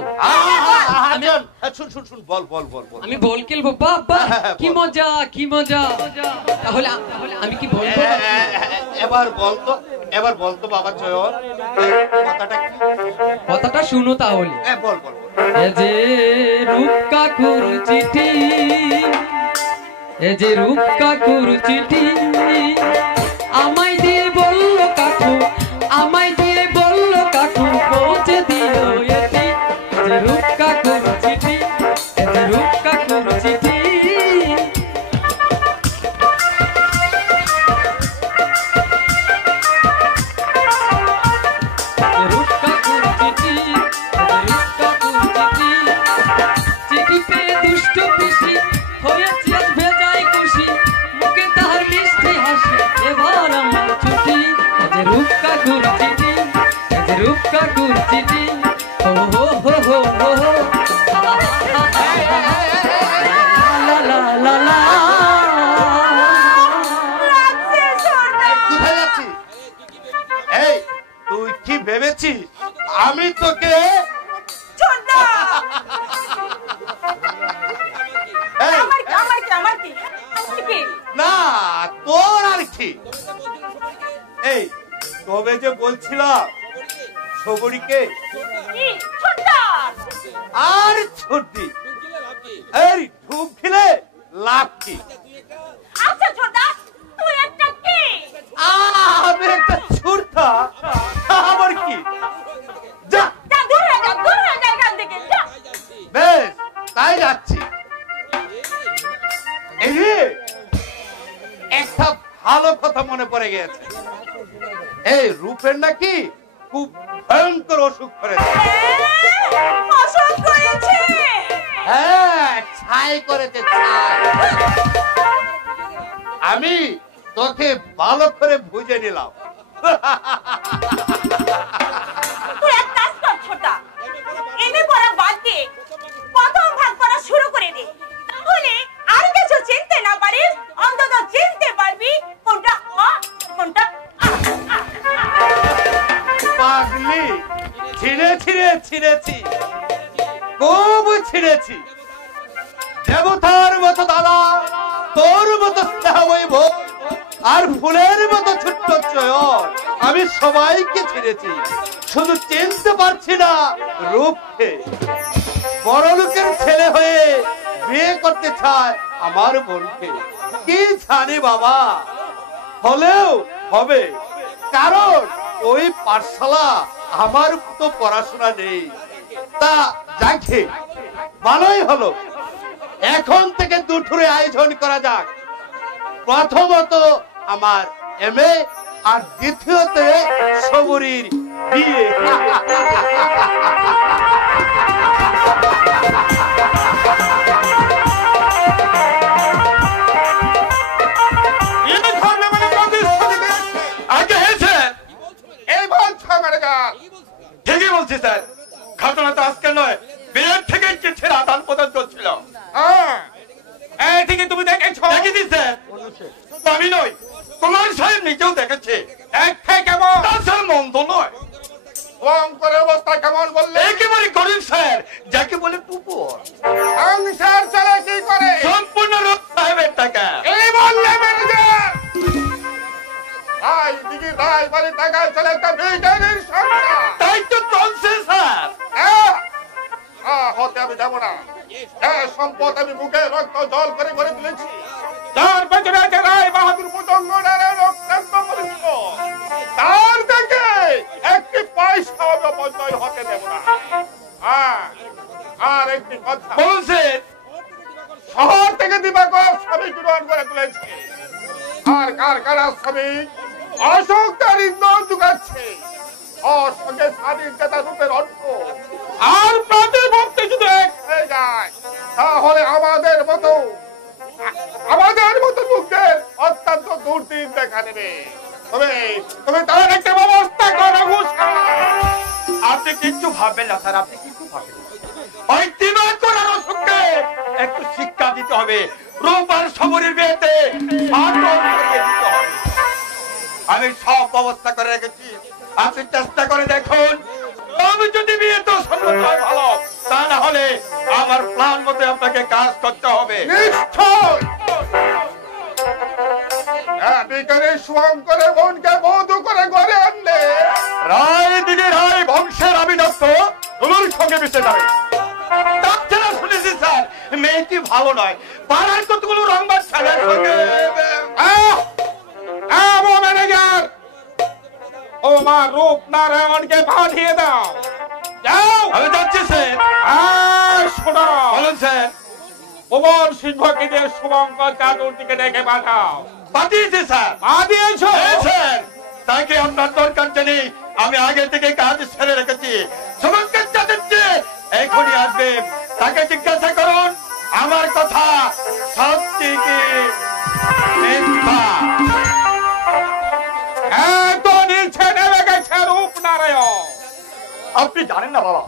শুন শুন শুন, বল বল বল বল। আমি বল খেলবো? বাবা কি মজা, কি মজা। তাহলে আমি কি বলবো? এবার বলতো বাবা চয়ন, কথাটা কি? কথাটা শুনো তাহলে। বল বল। এ যে রূপ কাকুর চিঠি, এ যে রূপ কাকুর চিঠি, আমায় দিয়ে বল চিঠি ও হো হো হো হো হো। লা লা লা লা। লাগছে সর্দার। কোথায় যাচ্ছি? এই তুই কি ভেবেছিস আমি তোকে সর্দার এই, আমার কি আমার কি আমার কি আমার কি না তোর আর কি? এই তবে যে বলছিলাম সবরীকে কি সর্দার আর ছুটি এই ঢুক খেলে লাভ কি? আচ্ছা সর্দার তুই একটা কি আমি একটা ছুটতা আবার কি? যা যা দূর হয়ে যা এখান থেকে যা বেশ তাই যাচ্ছি। এই যে, একটা ভালো কথা মনে পড়ে গেছে। এই রূপের নাকি খুব ভয়ঙ্কর অসুখ করেছে। অসুখ করেছে হ্যাঁ ছাই করেছে ছাই। আমি তোকে ভালো করে বুঝে নিলাম। তুই এক কাজ কর ছোটা এমএ পড়া বাদ দিয়ে প্রথম ভাগ পড়া শুরু করে দে তাহলে আর কিছু চিনতে না পারিস অন্তত চিনতে পারবি কোনটা আ কোনটা আ আ, আ। পাগলি ছিঁড়েছি খুব ছিঁড়েছি। দেবতার মতো দাদা, তোর মতো স্নেহবৈভ আর ফুলের মতো ছোট্ট চয়ন, আমি সবাইকে ছিঁড়েছি, শুধু চিনতে পারছি না রূপকে। বড় লোকের ছেলে হয়ে বিয়ে করতে চায় আমার বোনকে। কি জানি বাবা, হলেও হবে, কারণ ওই পাঠশালা আমার তো পড়াশোনা নেই। তা যাকে ভালোই হলো, এখন থেকে দুঠুরে আয়োজন করা যাক। প্রথমত আমার এমএ আর দ্বিতীয়তে সবরীর বিয়ে। আগে হয়েছেন এই বলছ আমার গাল ঠিকই বলছি স্যার। ঘটনা তো আজকে নয়, বিয়ের থেকে চিঠির আদান প্রদান চলছিল। ঠিকই তুমি দেখেছ? দেখেছি স্যার, আমি নই তোমার সাহেব নিজেও দেখেছে। কেমন তার মন্দ নয়। করে অবস্থা কেমন বললে? একেবারে করেন স্যার, যাকে বলে পুকুর। সংসার চলে কি করে? সম্পূর্ণ রূপ সাহেবের টাকা। এই বললে ম্যানেজার ভাই দিদি ভাই বলে টাকায় চলে একটা বিল্ডারের সংসার। তাই তো চলছে স্যার। হতে আমি যাবো না। সম্পদ আমি বুকে রক্ত জল করে করে তুলেছি। যার পেছনে আছে রায় বাহাদুর রক্তাক্ত করেছিল, তার থেকে একটি পয়সা অপচয় হতে দেব না। আর একটি কথা বলছেন, শহর থেকে দিবাকর শ্রমিক গ্রহণ করে তুলেছে, আর কারখানার শ্রমিক অশোক তার ইন্ধন যোগাচ্ছে। ওর সঙ্গে স্বাধীনতা রূপের অর্থ আর প্রতিভক্তি যদি এক হয়ে যায়, তাহলে আমাদের মতো লোকদের অত্যন্ত দুর্দিন দেখা দেবে। তবে তার একটা ব্যবস্থা করে। আপনি কিচ্ছু ভাববেন না স্যার, আপনি কিচ্ছু ভাববেন না। ওই দিবাকর আর অশোককে একটু শিক্ষা দিতে হবে। রূপ আর সবরীর বিয়েতে দিতে হবে। আমি সব ব্যবস্থা করে রেখেছি, আপনি চেষ্টা করে দেখুন। আমি যদি বিয়ে তো সম্মত হয় ভালো, তা না হলে আমার প্ল্যান মতো আপনাকে কাজ করতে হবে। নিশ্চয় শুভঙ্করের বোনকে বধূ করে ঘরে আনলে রায় দিদি রায় বংশের আবিনত্ব তোমার সঙ্গে মিশে যাবে। তাছাড়া শুনেছি স্যার, মেয়েটি ভালো নয়, পাড়ার কতগুলো রংবাজ ছেলের সঙ্গে। ম্যানেজার ও মা রূপ নারায়ণকে পাঠিয়ে দাও। যাও। আমি যাচ্ছি স্যার। শোনো বলুন স্যার। পবন সিংহকে দিয়ে শুভঙ্কর চাতুর্দিকে ডেকে পাঠাও। পাঠিয়েছি স্যার। পাঠিয়েছ স্যার? তাকে আপনার দরকার জানি, আমি আগে থেকে কাজ ছেড়ে রেখেছি। শুভঙ্কর চাতুর্যে এখনই আসবে, তাকে জিজ্ঞাসা করুন আমার কথা সত্যি কি মিথ্যা। এত নিচে নেমে গেছে রূপ নারায়ণ, আপনি জানেন না বাবা,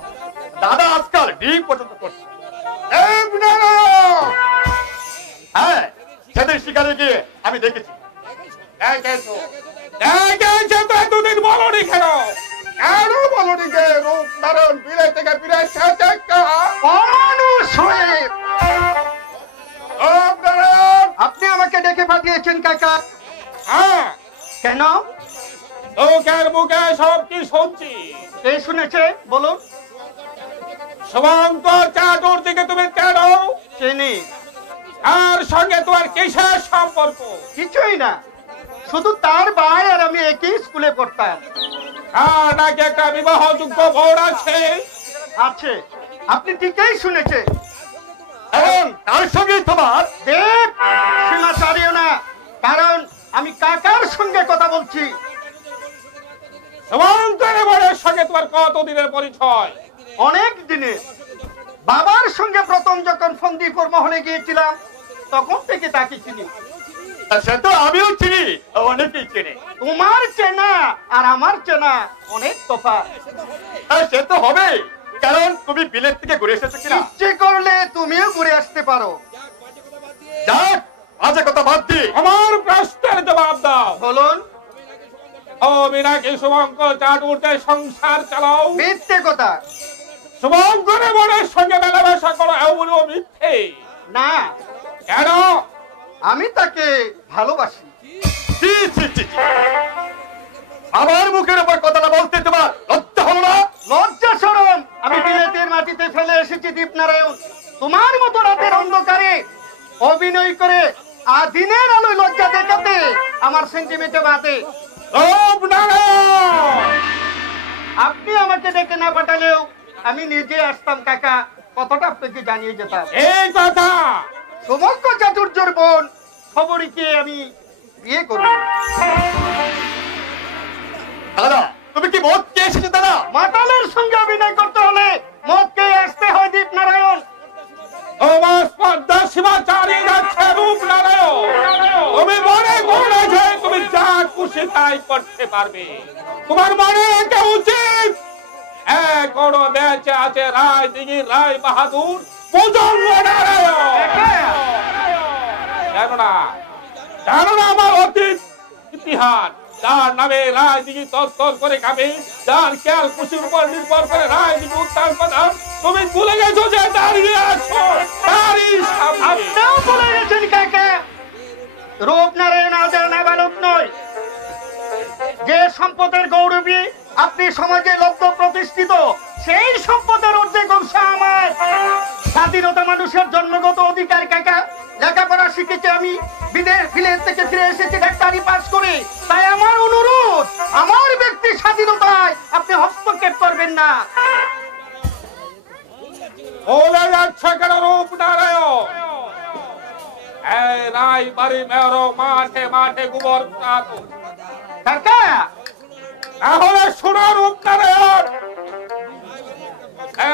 দাদা আজকাল ডিম পর্যন্ত করছে। হ্যাঁ, সেদিন শিকারে গিয়ে আমি দেখেছি। দুদিন বলনি কেন? কেন বলনি যে রূপনারায়ণ বিলে থেকে ফিরে এসেছে? অমানুষ হয়ে আপনি আমাকে ডেকে পাঠিয়েছেন কাকা? হ্যাঁ, কেন? লোকের মুখে সব কি শুনছি। কে শুনেছে বলুন? শুভঙ্কর চাটুর দিকে তুমি কেন? চিনি। আর সঙ্গে তোমার কিসের সম্পর্ক? কিছুই না, শুধু তার ভাই আর আমি একই স্কুলে পড়তাম। আর নাকি একটা বিবাহযোগ্য বোন আছে? আছে, আপনি ঠিকই শুনেছেন। এবং তার সঙ্গে তোমার দেব, সীমা ছাড়িও না, কারণ আমি কাকার সঙ্গে কথা বলছি। শুভঙ্কর বোনের সঙ্গে তোমার কতদিনের পরিচয়? অনেক দিনে। বাবার সঙ্গে প্রথম যখন ফন্দিপুর মহলে গিয়েছিলাম তখন থেকে তাকে চিনি। সে তো আমিও চিনি, অনেকেই চিনি। তোমার চেনা আর আমার চেনা অনেক তফাৎ। সে তো হবে, কারণ তুমি বিলেত থেকে ঘুরে এসেছো কিনা। ইচ্ছে করলে তুমিও ঘুরে আসতে পারো। যাক, আজ কথা বাদ দি, আমার প্রশ্নের জবাব দাও। বলুন। ও বিনাকি শুভঙ্কর চাটুরতে সংসার চালাও? মিথ্যে কথা। শুভঙ্করের বোনের সঙ্গে মেলামেশা করো, এমনও মিথ্যে? না। কেন? আমি তাকে ভালোবাসি। ছি, ছি, ছি, ছি। আমার মুখের উপর কথাটা বলতে তোমার লজ্জা হলো না? লজ্জা শরম আমি বিলেতের মাটিতে ফেলে এসেছি দীপনারায়ণ। তোমার মতো রাতের অন্ধকারে অভিনয় করে আর দিনের আলোয় লজ্জা দেখাতে আমার সেন্টিমেন্টে বাদে। আপনি আমাকে ডেকে না পাঠালেও আমি নিজে আসতাম কাকা, কতটা আপনাকে জানিয়ে যেতাম। এই কথা সমগ্র চাতুর্যর বোন খবরকে আমি বিয়ে করব। দাদা, তুমি কি মদ খেয়ে এসেছো দাদা? মাতালের সঙ্গে অভিনয় করতে হলে মদ খেয়ে আসতে হয় দীপনারায়ণ। তোমার স্পর্ধা সীমা চালিয়ে যাচ্ছে রূপনারায়ণ। তুমি মনে করো যে তুমি যা খুশি তাই করতে পারবে। তোমার মনে রাখা উচিত এখনো বেঁচে আছে রায় দিঘি রায় বাহাদুর প্রজন্ম নারায়ণ। জানো না আমার অতীত ইতিহাস? যার নামে রাজনীতি তরতর করে খাবে, যার খেয়াল খুশির উপর নির্ভর করে রাজনীতি উত্থান পতন, তুমি ভুলে গেছো যে দাঁড়িয়ে আছো তারই সামনে। আপনিও ভুলে গেছেন কাকা, রূপনারায়ণ আজার নাবালক নয়। যে সম্পদের গৌরবী আপনি সমাজে লব্ধ প্রতিষ্ঠিত, সেই সম্পদের অর্ধেক অংশ আমার। স্বাধীনতা মানুষের জন্মগত অধিকার কাকা। লেখাপড়া শিখেছি আমি, বিলেত থেকে ফিরে এসেছি ডাক্তারি পাস করে। তাই আমার অনুরোধ, আমার ব্যক্তি স্বাধীনতায় আপনি হস্তক্ষেপ করবেন না। বলে যাচ্ছে কেন রূপনারায়ণ? এই রায় বাড়ি মেয়র মাঠে মাঠে গোবর কাকা, তাহলে শোনো রূপনারায়ণ,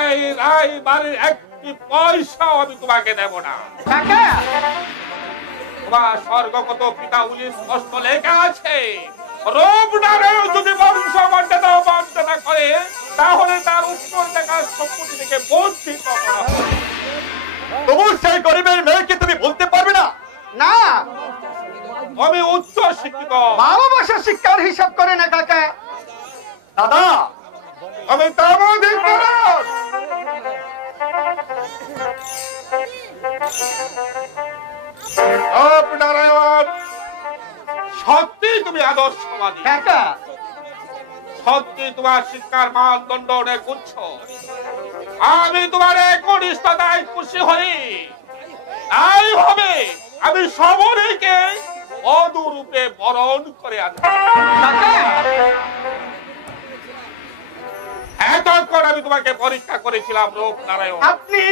এই রায় বাড়ির একটি পয়সাও আমি তোমাকে দেব না। কাকা, তোমার স্বর্গগত পিতা উনি স্পষ্ট লেখা আছে, রূপনারায়ণ যদি বংশ বঞ্চনা করে তাহলে তার উত্তর দেখার সম্পত্তি থেকে বঞ্চিত করা হবে। তবু সেই গরিবের মেয়েকে তুমি বলতে পারবে না? না, আমি উচ্চ শিক্ষিত, ভালোবাসা শিক্ষার হিসাব করে না কাকা। দাদা, আমি তামাদি পরাস। রূপনারায়ণ, সত্যি তুমি আদর্শবাদী। কাকা, সত্যি তোমার শিক্ষার মানদণ্ড অনেক উচ্চ। আমি তোমার একনিষ্ঠতায় খুশি হই। তাই হবে আমি সবরীকে বধূরূপে বরণ করে আনবো। এতক্ষণ আমি তোমাকে পরীক্ষা করেছিলাম রূপনারায়ণ। আপনি?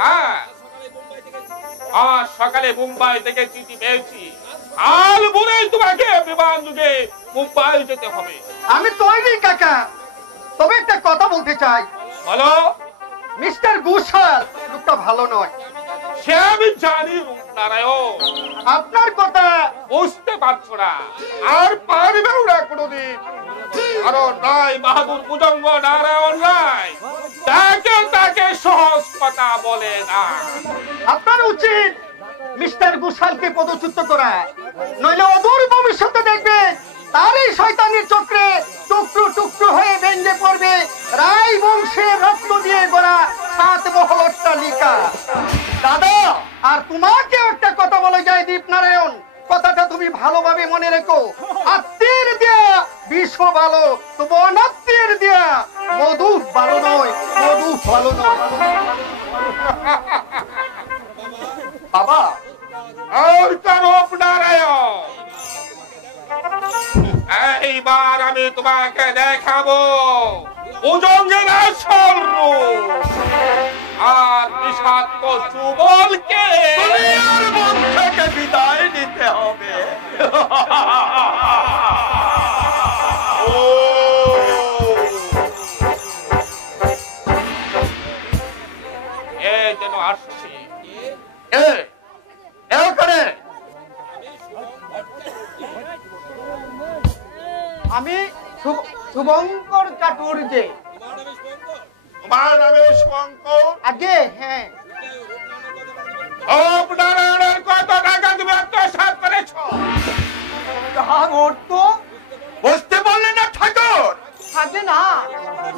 হ্যাঁ, আজ সকালে মুম্বাই থেকে চিঠি পেয়েছি। কাল ভোরেই তোমাকে বিমান যুগে মুম্বাই যেতে হবে। আমি তৈরি কাকা, তবে একটা কথা বলতে চাই। বলো। মিস্টার ঘোষাল লোকটা ভালো নয়। সে আমি জানি রূপনারায়ণ, আপনার কথা বুঝতে পারছো না, আর পারবেও না কোনোদিন। কারণ রায় বাহাদুর ভুজঙ্গ নারায়ণ রায় তাকে সহজ কথা বলে না। আপনার উচিত মিস্টার ঘোষালকে পদচ্যুত করা, নইলে অদূর ভবিষ্যতে দেখবে তার এই শয়তানির চক্রে টুকরো টুকরো হয়ে ভেঙে পড়বে রায় বংশের রত্ন দিয়ে গড়া 7 মহল অট্টালিকা। দাদা, আর তোমাকে একটা কথা বলে যায় দীপনারায়ণ, কথাটা তুমি ভালোভাবে মনে রেখো। আত্মীর দিয়া বিষ ভালো, তবু অনাত্মীর দিয়া মধু ভালো নয়, মধু ভালো নয়। বাবা, আর কারো নারায়ণ, এইবার আমি তোমাকে দেখাবো ভুজঙ্গের আসল রূপ। আর বিষাক্ত যুবলকে দুনিয়ার মন থেকে বিদায় নিতে হবে। এই যেন আসছে। ওখানে আমি শুভঙ্কর চাটুর্যে। তোমার নামে শঙ্কর? আগে হ্যাঁ। নারায়ণের কত টাকা তুমি আত্মসাৎ করেছ? তাহার অর্থ বুঝতে পারলে না ঠাকুর? থাকে না,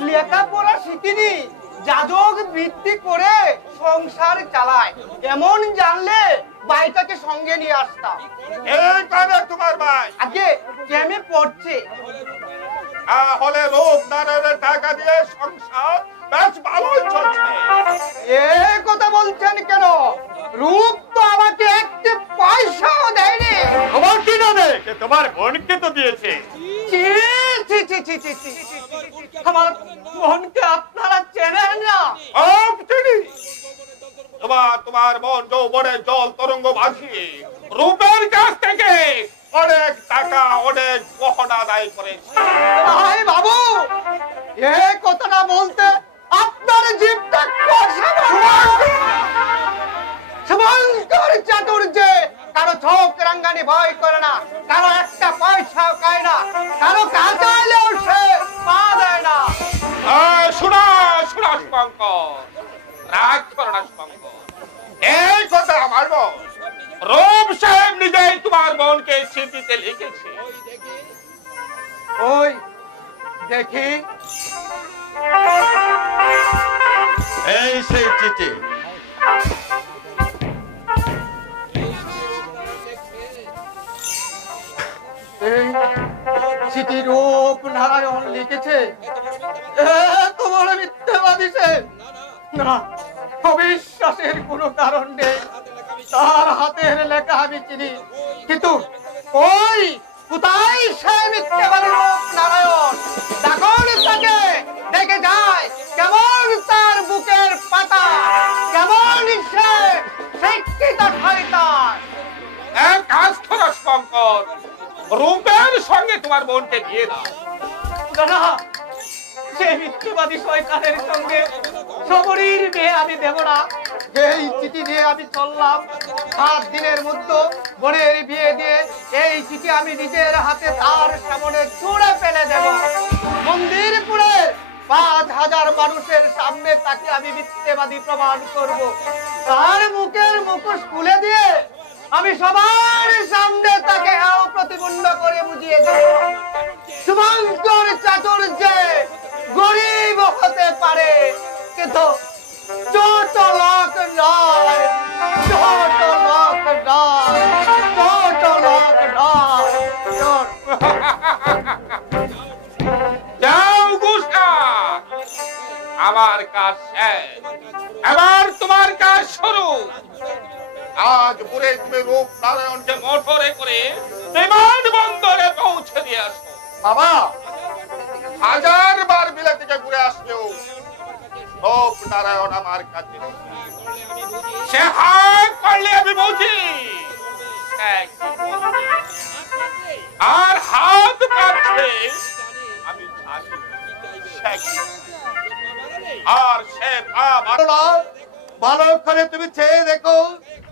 লেখাপড়া শিখিনি, যাজক বৃত্তি করে সংসার চালায়, এমন জানলে ভাইটাকে সঙ্গে নিয়ে আসতাম। এই কবে তোমার ভাই? আগে প্রেমে পড়ছে। তাহলে রূপ নারায়ণের টাকা দিয়ে সংসার বেশ ভালোই চলছে। এ কথা বলছেন কেন? রূপ তো আমাকে একটি পয়সাও দেয়নি। তোমার কি নামে? তোমার বোনকে তো দিয়েছে। ছি, ছি, ছি, ছি, ছি, ছি। আমার বোনকে আপনারা চেনেন না? তোমার মন যৌবনের জল তরঙ্গ ভাসিয়ে রূপের কাছ থেকে অনেক টাকা, অনেক গহনা আদায় করেছে। আয় বাবু, এ কথাটা বলতে আপনার জীবটা শুভঙ্কর চাটুর্যে কারো চোখ রাঙ্গানি ভয় করে না, কারো একটা পয়সাও খায় না, কারো কাজে এলেও সে পা দেয় না। শোনা শুভঙ্কর, রাগ করো না শুভঙ্কর। এই কথা আমার বোন রূপ সাহেব নিজেই তোমার বোনকে চিঠিতে লিখেছে। ওই দেখি। এই সেই চিঠি। এই চিঠি রূপ নারায়ণ লিখেছে। তোমার মিথ্যাবাদী সে না, অবিশ্বাসের কোনো কারণ নেই। তার হাতের লেখা আমি চিনি, কিন্তু ওই কোথায় সে মিথ্যাবাদী রূপ নারায়ণ? দেখুন তাকে, দেখে যায় কেমন তার বুকের পাতা, কেমন সে শিক্ষিত শয়তান। এক কাজ করো শুভঙ্কর, রূপের সঙ্গে তোমার বোনকে বিয়ে দাও। না, সেই মিথ্যাবাদী শয়তানের সঙ্গে সবরীর বিয়ে আমি দেব না। এই চিঠি দিয়ে আমি চললাম, 7 দিনের মধ্যে বোনের বিয়ে দিয়ে এই চিঠি আমি নিজের হাতে তার সামনে ছুঁড়ে ফেলে দেব। মন্দিরপুরে 5000 মানুষের সামনে তাকে আমি মিথ্যাবাদী প্রমাণ করব। তার মুখের মুখোশ খুলে দিয়ে আমি সবার সামনে তাকে প্রতিবন্ধ করে বুঝিয়ে দেব শুভঙ্কর চাটুর্যে গরিব হতে পারে, কিন্তু ছোট লোক নয়, ছোট লোক নয়, ছোট লোক নয়। যাও গুসা, আমার কাজ শেষ, এবার তোমার কাজ শুরু। আজ পুরে তুমি রূপ নারায়ণকে মোটরে করে বিমানবন্দরে পৌঁছে দিয়ে আসো। বাবা, 1000 বার বিলে থেকে ঘুরে আসলেও রূপ নারায়ণ আমার কাছে সে হাত পারলে আমি বুঝি, আর হাত পাচ্ছে আমি জানি আর সে ভালো করে তুমি চেয়ে দেখো,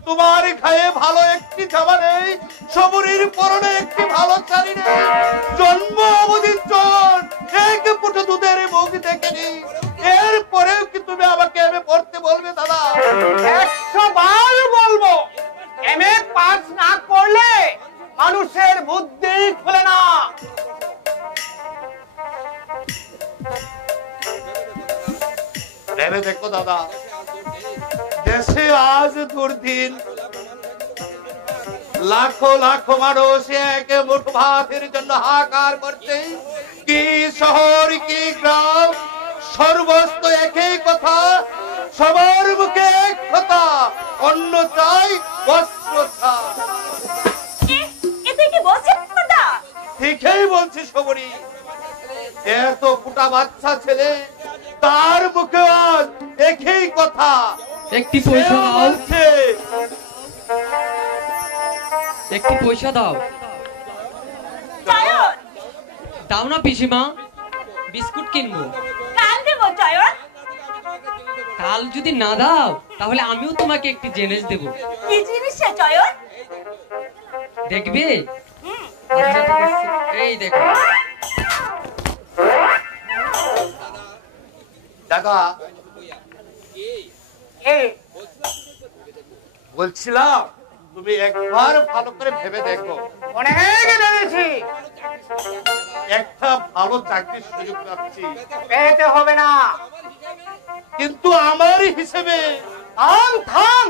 তোমার গায়ে ভালো একটি জামা নেই, সবরীর পরনে একটি ভালো শাড়ি নেই, জন্ম অবধি চোর ভেবে দেখো দাদা, দেশে আজ দুর্দিন, লাখো লাখো মানুষ এক মুঠো ভাতের জন্য হাহাকার করছে। কি শহর কি গ্রাম, সর্বস্ত একই কথা, সবার মুখে এক কথা, অন্য চাই বস্ত্র চাই। এতে কি বলছেন কথা? ঠিকই বলছি শবরী, এত ফুটা বাচ্চা ছেলে, তার মুখে আজ একই কথা। একটি পয়সা সেও দাও, বলছে, একটি পয়সা দাও। চয়ন, দাও না পিসিমা, বিস্কুট কিনবো। কাল দেবো চয়ন। কাল যদি না দাও তাহলে আমিও তোমাকে একটি জিনিস দেব। কি জিনিস সে চয়ন? দেখবে? আচ্ছা ঠিক আছে, এই দেখো। দাদা বলছিলাম তুমি একবার ভালো করে ভেবে দেখো। অনেক ভেবেছি, একটা ভালো চাকরির সুযোগ পাচ্ছি, পেতে হবে না। কিন্তু আমার হিসেবে থাম থাম,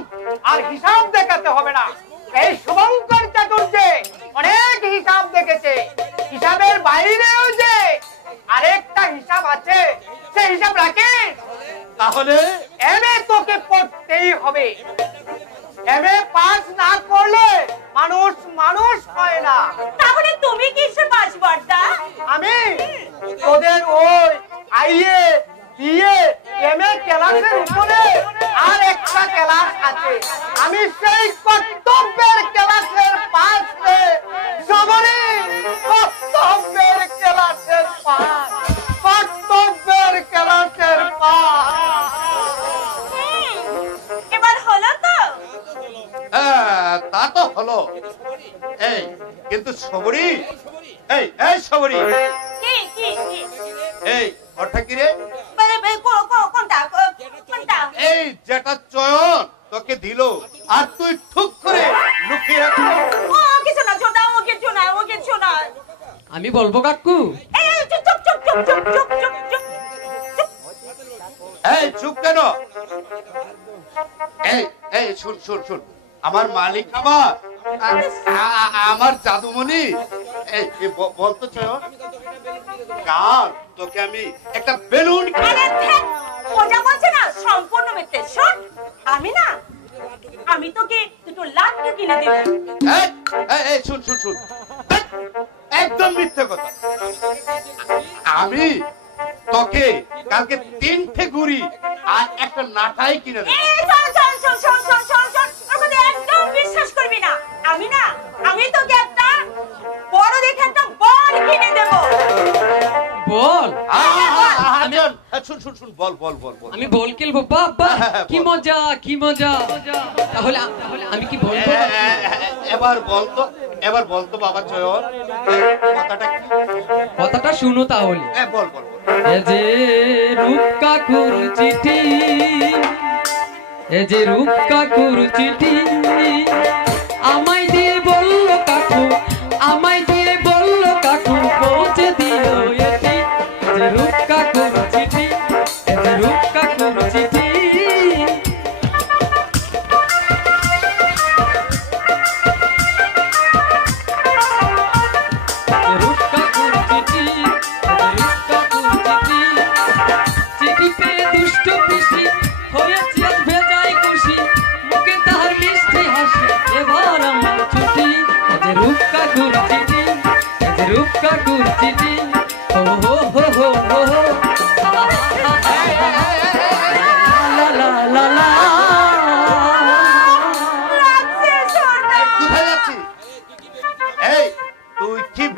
আর হিসাব দেখাতে হবে না। এই শুভঙ্কর চাতুর্যে অনেক হিসাব দেখেছে, হিসাবের বাইরেও যে আরেকটা হিসাব আছে, সে হিসাব রাখে। তাহলে এমএ তোকে পড়তেই হবে। এমএ পাস না করলে মানুষ মানুষ হয় না। তাহলে তুমি কিসে পাস বর্দা? আমি তোদের ওই আইএ বিএ এমএ ক্লাসের উপরে আর একটা ক্লাস আছে, আমি সেই কর্তব্যের ক্লাসের পাশে সবরই কর্তব্যের ক্লাসের পাশ, কর্তব্যের ক্লাসের পাশ। এবার হলো তো? তা তো হলো। এই কিন্তু শবরী, এই এই শবরী, কি কি কি? এই ওটা কি রে? কোনটা কোনটা? এই যেটা চয়ন তোকে দিল আর তুই ঠুক করে লুকিয়ে রাখ। ও কিছু না ছোটা, ও কিছু না, ও কিছু না। আমি বলবো কাকু? এই চুপ চুপ চুপ চুপ চুপ চুপ চুপ চুপ। এই চুপ কেন? এই এই শুন শুন শুন, আমার মালিক আমার জাদুমণি, এই বলতো চয়ন, কাল তোকে আমি একটা বেলুন আরে ধ্যাৎ, ও যা বলছে না সম্পূর্ণ মিথ্যে। শোন, আমি তোকে দুটো লাড্ডু কিনে দেব। এই শুন শুন শুন, একদম মিথ্যে কথা। আমি তোকে কালকে 3টে গুড়ি আর একটা নাটাই কিনে দেব। এই শোন শোন শোন শোন শোন শোন শোন, ওর কথা একদম বিশ্বাস করবি না। আমি তোকে একটা বড় দেখে একটা বল কিনে দেব। বল? শুন শুন শুন, বল বল বল বল। আমি বল খেলবো? বাবা কি মজা, কি মজা। তাহলে আমি কি বলবো? এবার বলতো বাবা চয়ন, কথাটা কি? কথাটা শুনো তাহলে। বল বল। এ যে রূপ কাকুর চিঠি, এ যে রূপ কাকুর চিঠি, আমায় দিয়ে বললো কাকু, আমায় দিয়ে বললো কাকু পৌঁছে দিও এটি। এ যে রূপ কাকুর চিঠি, এ যে রূপ কাকুর চিঠি।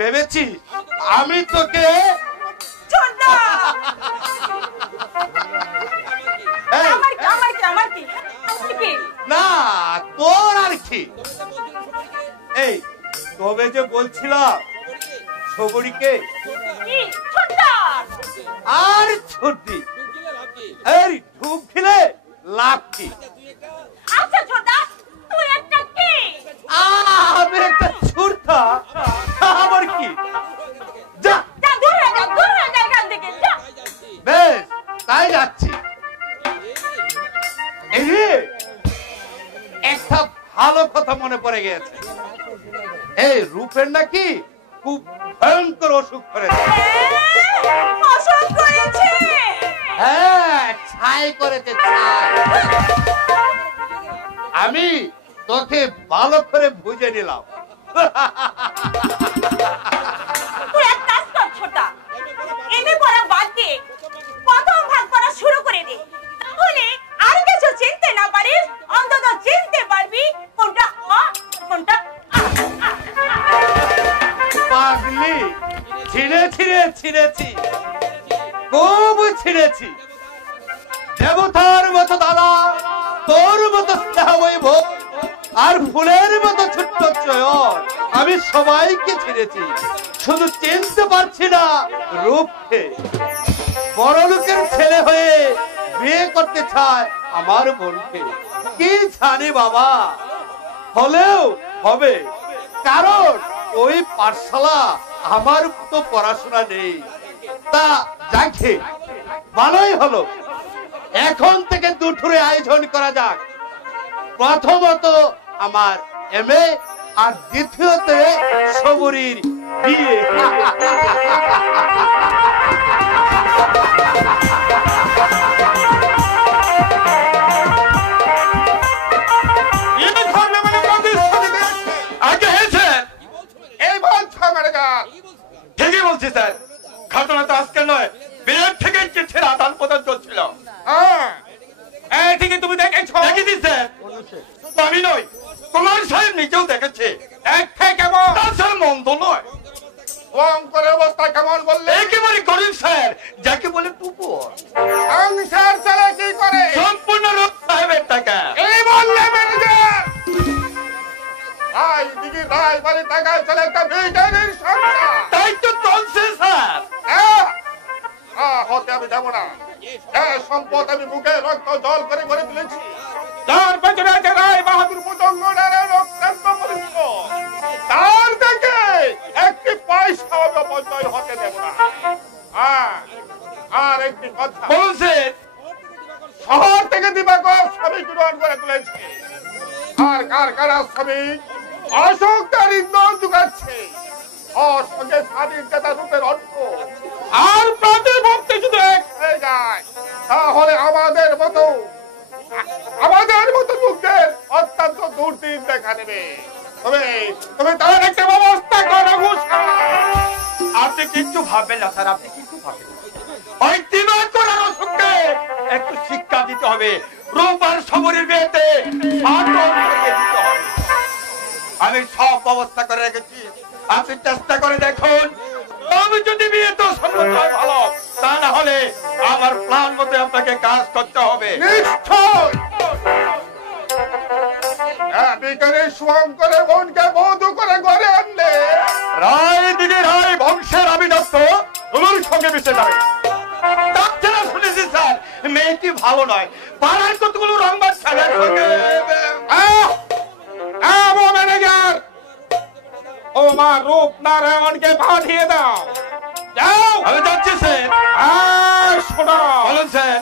ভেবেছিস আমি তোকে না তোর আর কি? এই তবে যে বলছিলাম শবরীকে আর ছোটি, এই ঢুক খেলে লাভ কি? আচ্ছা ছোটা, তুই একটা কি? আমি একটা ছুরতা, আবার কি? যা যা, দূর হয়ে যা, দূর হয়ে যা এখান থেকে, যা। বেশ, তাই যাচ্ছি। কথা মনে পড়ে গেছে। এই রূপের নাকি খুব ভয়ঙ্কর অসুখ করেছে। অসুখ করেছে? হ্যাঁ, ছাই করেছে, ছাই। আমি তোকে ভালো করে বুঝে নিলাম। তুই এক কাজ কর ছোটা, এমএ পড়া বাদ দিয়ে প্রথম ভাগ পড়া শুরু করে দে, তাহলে আর কিছু চিনতে না পারিস, অন্তত চিনতে পারবি কোনটা অ কোনটা আ। পাগলি, ছিঁড়েছি, খুব ছিঁড়েছি। দেবতার মতো দাদা, তোর মতো স্নেহবৈভ আর ফুলের মতো ছোট্ট চয়ন, আমি সবাইকে ছিঁড়েছি, শুধু চিনতে পারছি না রূপকে। বড় লোকের ছেলে হয়ে বিয়ে করতে চায় আমার বোনকে। কি জানি বাবা, হলেও হবে, কারণ ওই পাঠশালা আমার তো পড়াশোনা নেই। তা যাকে ভালোই হলো, এখন থেকে দুঠুরে আয়োজন করা যাক। প্রথমত আমার এমএ আর দ্বিতীয়তে সবুরির বিয়ে। ঠিকই বলছি স্যার, ঘটনা তো আজকে নয়, বিয়ের থেকে চিঠির আদান প্রদান চলছিল। ঠিকই তুমি দেখেছো? দেখেছি স্যার, আমি নই, কুমার সাহেব নিজেও দেখেছে। কেমন? তার মন্দ নয়। অঙ্করের অবস্থা কেমন বললে? একেবারে গরিব স্যার, যাকে বলে টুকুর। সংসার চলে কি করে? সম্পূর্ণ রূপ সাহেবের টাকা। এই বললে ম্যানেজার রায় দিঘির রায় বাড়ি টাকায় চলে একটা বিজ্ঞানীর সংসার। তাই তো চলছে স্যার। হতে আমি যাবো না। সম্পদ আমি মুখে রক্ত জল করে গড়ে তুলেছি। যার পেছনে আছে রায় বাহাদুর মুজঙ্গলের রক্তান্ত পরিচিত, তার থেকে একটি পয়সা অপচয় হতে দেব না। আর একটি কথা বলছেন, শহর থেকে দিবাকর শ্রমিক গ্রহণ করে তুলেছে, আর কারখানার শ্রমিক অশোক তার ইন্ধন যোগাচ্ছে। ওর সঙ্গে স্বাধীন চেতা রূপের অর্থ আর প্রতিভক্তি যদি এক হয়ে যায়, তাহলে আমাদের মতো লোকদের অত্যন্ত দুর্দিন দেখা দেবে। তুমি তার একটা ব্যবস্থা করো। আপনি কিচ্ছু ভাববেন না স্যার, আপনি কিচ্ছু ভাববেন না। ওই দিবাকর আর অশোককে একটু শিক্ষা দিতে হবে। রূপ আর সবরের বিয়েতে আমি সব ব্যবস্থা করে রেখেছি, আপনি চেষ্টা করে দেখুন। আমি যদি বিয়ে তো সম্মত হয় ভালো, তা না হলে আমার প্ল্যান মতো আপনাকে কাজ করতে হবে। নিশ্চয় শুভঙ্করের বোনকে বধূ করে ঘরে আনলে রায় দিদি রায় বংশের আবিদত্ত তোমার সঙ্গে মিশে যাবে। তাছাড়া শুনেছি স্যার, মেয়েটি ভালো নয়, পাড়ার কতগুলো রংবাদ ছেলের সঙ্গে। ম্যানেজার, ও মা রূপ নারায়ণকে পাঠিয়ে দাও। যাও। আমি যাচ্ছি স্যার। শোনো, বলুন স্যার।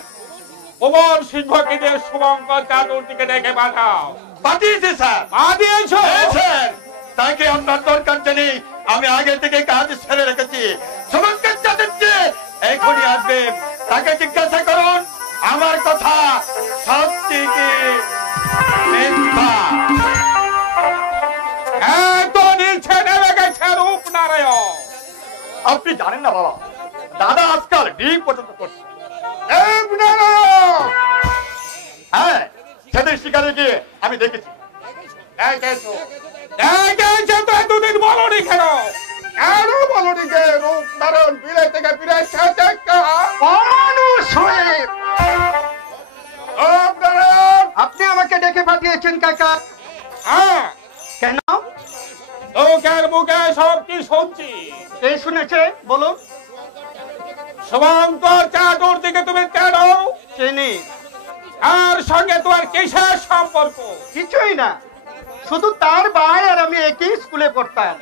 প্রবল সিংহকে দিয়ে শুভঙ্কর চাতুর্দিকে ডেকে পাঠাও। পাঠিয়েছি স্যার। পাঠিয়েছ স্যার? তাকে আপনার দরকার জানি, আমি আগে থেকে কাজ ছেড়ে রেখেছি। শুভঙ্কর চাতুর্যে এখনই আসবে, তাকে জিজ্ঞাসা করুন আমার কথা সত্যি কি মিথ্যা। আপনি জানেন না বাবা, দাদা আজকাল ডিম পছন্দ করছে। হ্যাঁ, সেদিন শিকারে গিয়ে আমি দেখেছি। দুদিন বলনি কেন? কেন বলনি যে রূপ নারায়ণ বিলে থেকে ফিরে এসেছে একটা মানুষ হয়ে? আপনি আমাকে ডেকে পাঠিয়েছেন কাকা? হ্যাঁ। কেন? লোকের মুখে সব কি শুনছি। কে শুনেছে বলুন? শুভঙ্কর চাতুর্দিকে তুমি কেন চিনি? আর সঙ্গে তোমার কিসের সম্পর্ক? কিছুই না, শুধু তার ভাই আর আমি একই স্কুলে পড়তাম।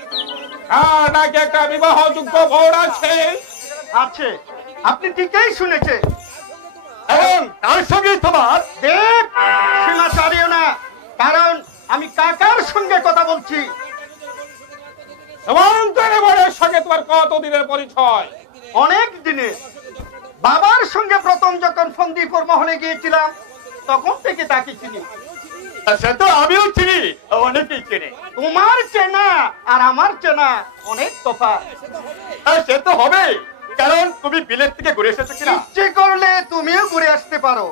নাকি একটা বিবাহযোগ্য বোন আছে? আছে, আপনি ঠিকই শুনেছেন। এবং তার সঙ্গে তোমার দেব সীমা ছাড়িও না, কারণ আমি কাকার সঙ্গে কথা বলছি। শুভঙ্করের সঙ্গে তোমার কতদিনের পরিচয়? অনেক দিনে। বাবার সঙ্গে প্রথম যখন ফন্দিপুর মহলে গিয়েছিলাম তখন থেকে তাকে চিনি। সে তো আমিও চিনি, অনেকেই চিনি। তোমার চেনা আর আমার চেনা অনেক তফাৎ। সে তো হবে, কারণ তুমি বিলেত থেকে ঘুরে এসেছো কিনা। ইচ্ছে করলে তুমিও ঘুরে আসতে পারো।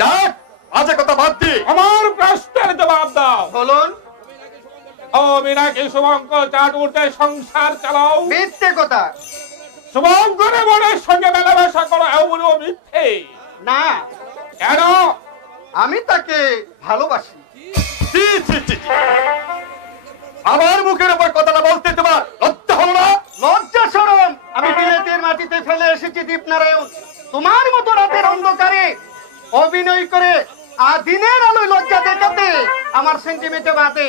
যাক, আজে কথা বাদ দি, আমার প্রশ্নের জবাব দাও। বলুন। ও মিনাকে শুভঙ্কর চাটুর্যে সংসার চালাও? মিথ্যে কথা। শুভঙ্করের বোনের সঙ্গে মেলামেশা করো, এমনও মিথ্যে? না। কেন? আমি তাকে ভালোবাসি। ছি, ছি, ছি, ছি। আমার মুখের উপর কথাটা বলতে তোমার লজ্জা হলো না? লজ্জা শরম আমি বিলেতের মাটিতে ফেলে এসেছি দীপনারায়ণ। তোমার মতো রাতের অন্ধকারে অভিনয় করে আর দিনের আলোয় লজ্জা দেখাতে আমার সেন্টিমেন্টে বাদে।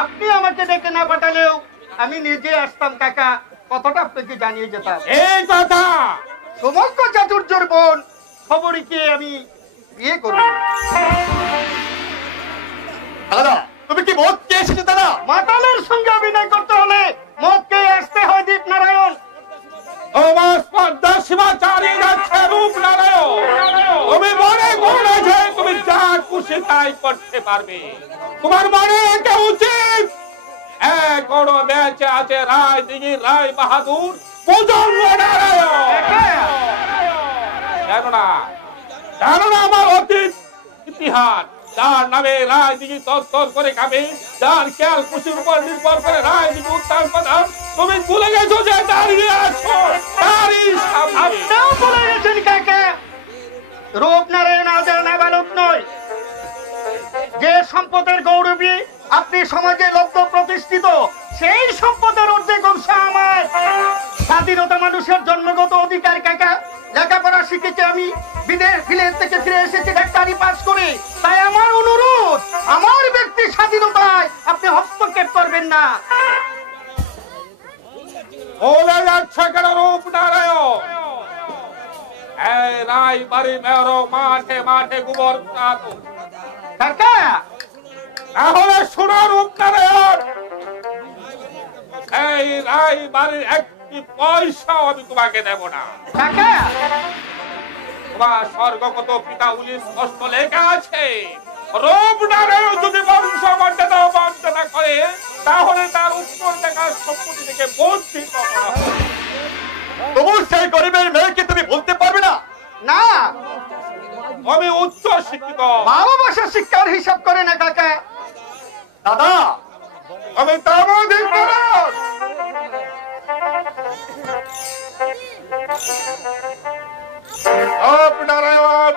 আপনি আমাকে ডেকে না পাঠালেও আমি নিজে আসতাম কাকা, কথাটা আপনাকে জানিয়ে যেতাম। এই কথা সমগ্র চাতুর্যর বোন খবরকে আমি বিয়ে করব। দাদা, তুমি কি মদ খেয়ে এসেছো? দাদা, মাতালের সঙ্গে অভিনয় করতে হলে মদ খেয়ে আসতে হয় দীপনারায়ণ। তোমার স্পর্ধা সীমা চালিয়ে যাচ্ছে রূপনারায়ণ। তুমি মনে করো যে তুমি যা খুশি তাই করতে পারবে। তোমার মনে রাখা উচিত এখনো বেঁচে আছে রায়দিঘির রায় বাহাদুর ভুজঙ্গ নারায়ণ। জানো না আমার অতীত ইতিহাস? যার নামে রায়দিঘি তরতর করে খাবে, যার খেয়াল খুশির উপর নির্ভর করে রায়দিঘি উত্থান পতন। তুমি ভুলে গেছো যে দাঁড়িয়ে আছো তারই সামনে। আপনিও ভুলে গেছেন কাকা, রূপনারায়ণ আজানা বালক নয়। যে সম্পদের গৌরবী আপনি সমাজে লব্ধ প্রতিষ্ঠিত, সেই সম্পদের অর্ধেক অংশ আমার। স্বাধীনতা মানুষের জন্মগত অধিকার কাকা। লেখাপড়া শিখেছি আমি, বিলেত থেকে ফিরে এসেছি ডাক্তারি পাস করে। তাই আমার অনুরোধ, আমার ব্যক্তি স্বাধীনতায় আপনি হস্তক্ষেপ করবেন না। বলে যাচ্ছে কেন রূপনারায়ণ? এই রায় বাড়ি মেয়র মাঠে মাঠে গোবর কাকা তাহলে শোনো রূপনারায়ণ, এই রায় বাড়ির একটি পয়সাও আমি তোমাকে দেব না। কাকা তোমার স্বর্গগত পিতা উনি স্পষ্ট লেখা আছে, রূপনারায়ণ যদি বংশ বঞ্চনা করে তাহলে তার উত্তর দেখার সম্পত্তি থেকে বঞ্চিত করা হবে। তবু সেই গরিবের মেয়েকে তুমি বলতে পারবে না? না, আমি উচ্চ শিক্ষিত, ভালোবাসার শিক্ষার হিসাব করে না কাকা। দাদা, আমি তামাদিক নারায়ণ। রূপনারায়ণ,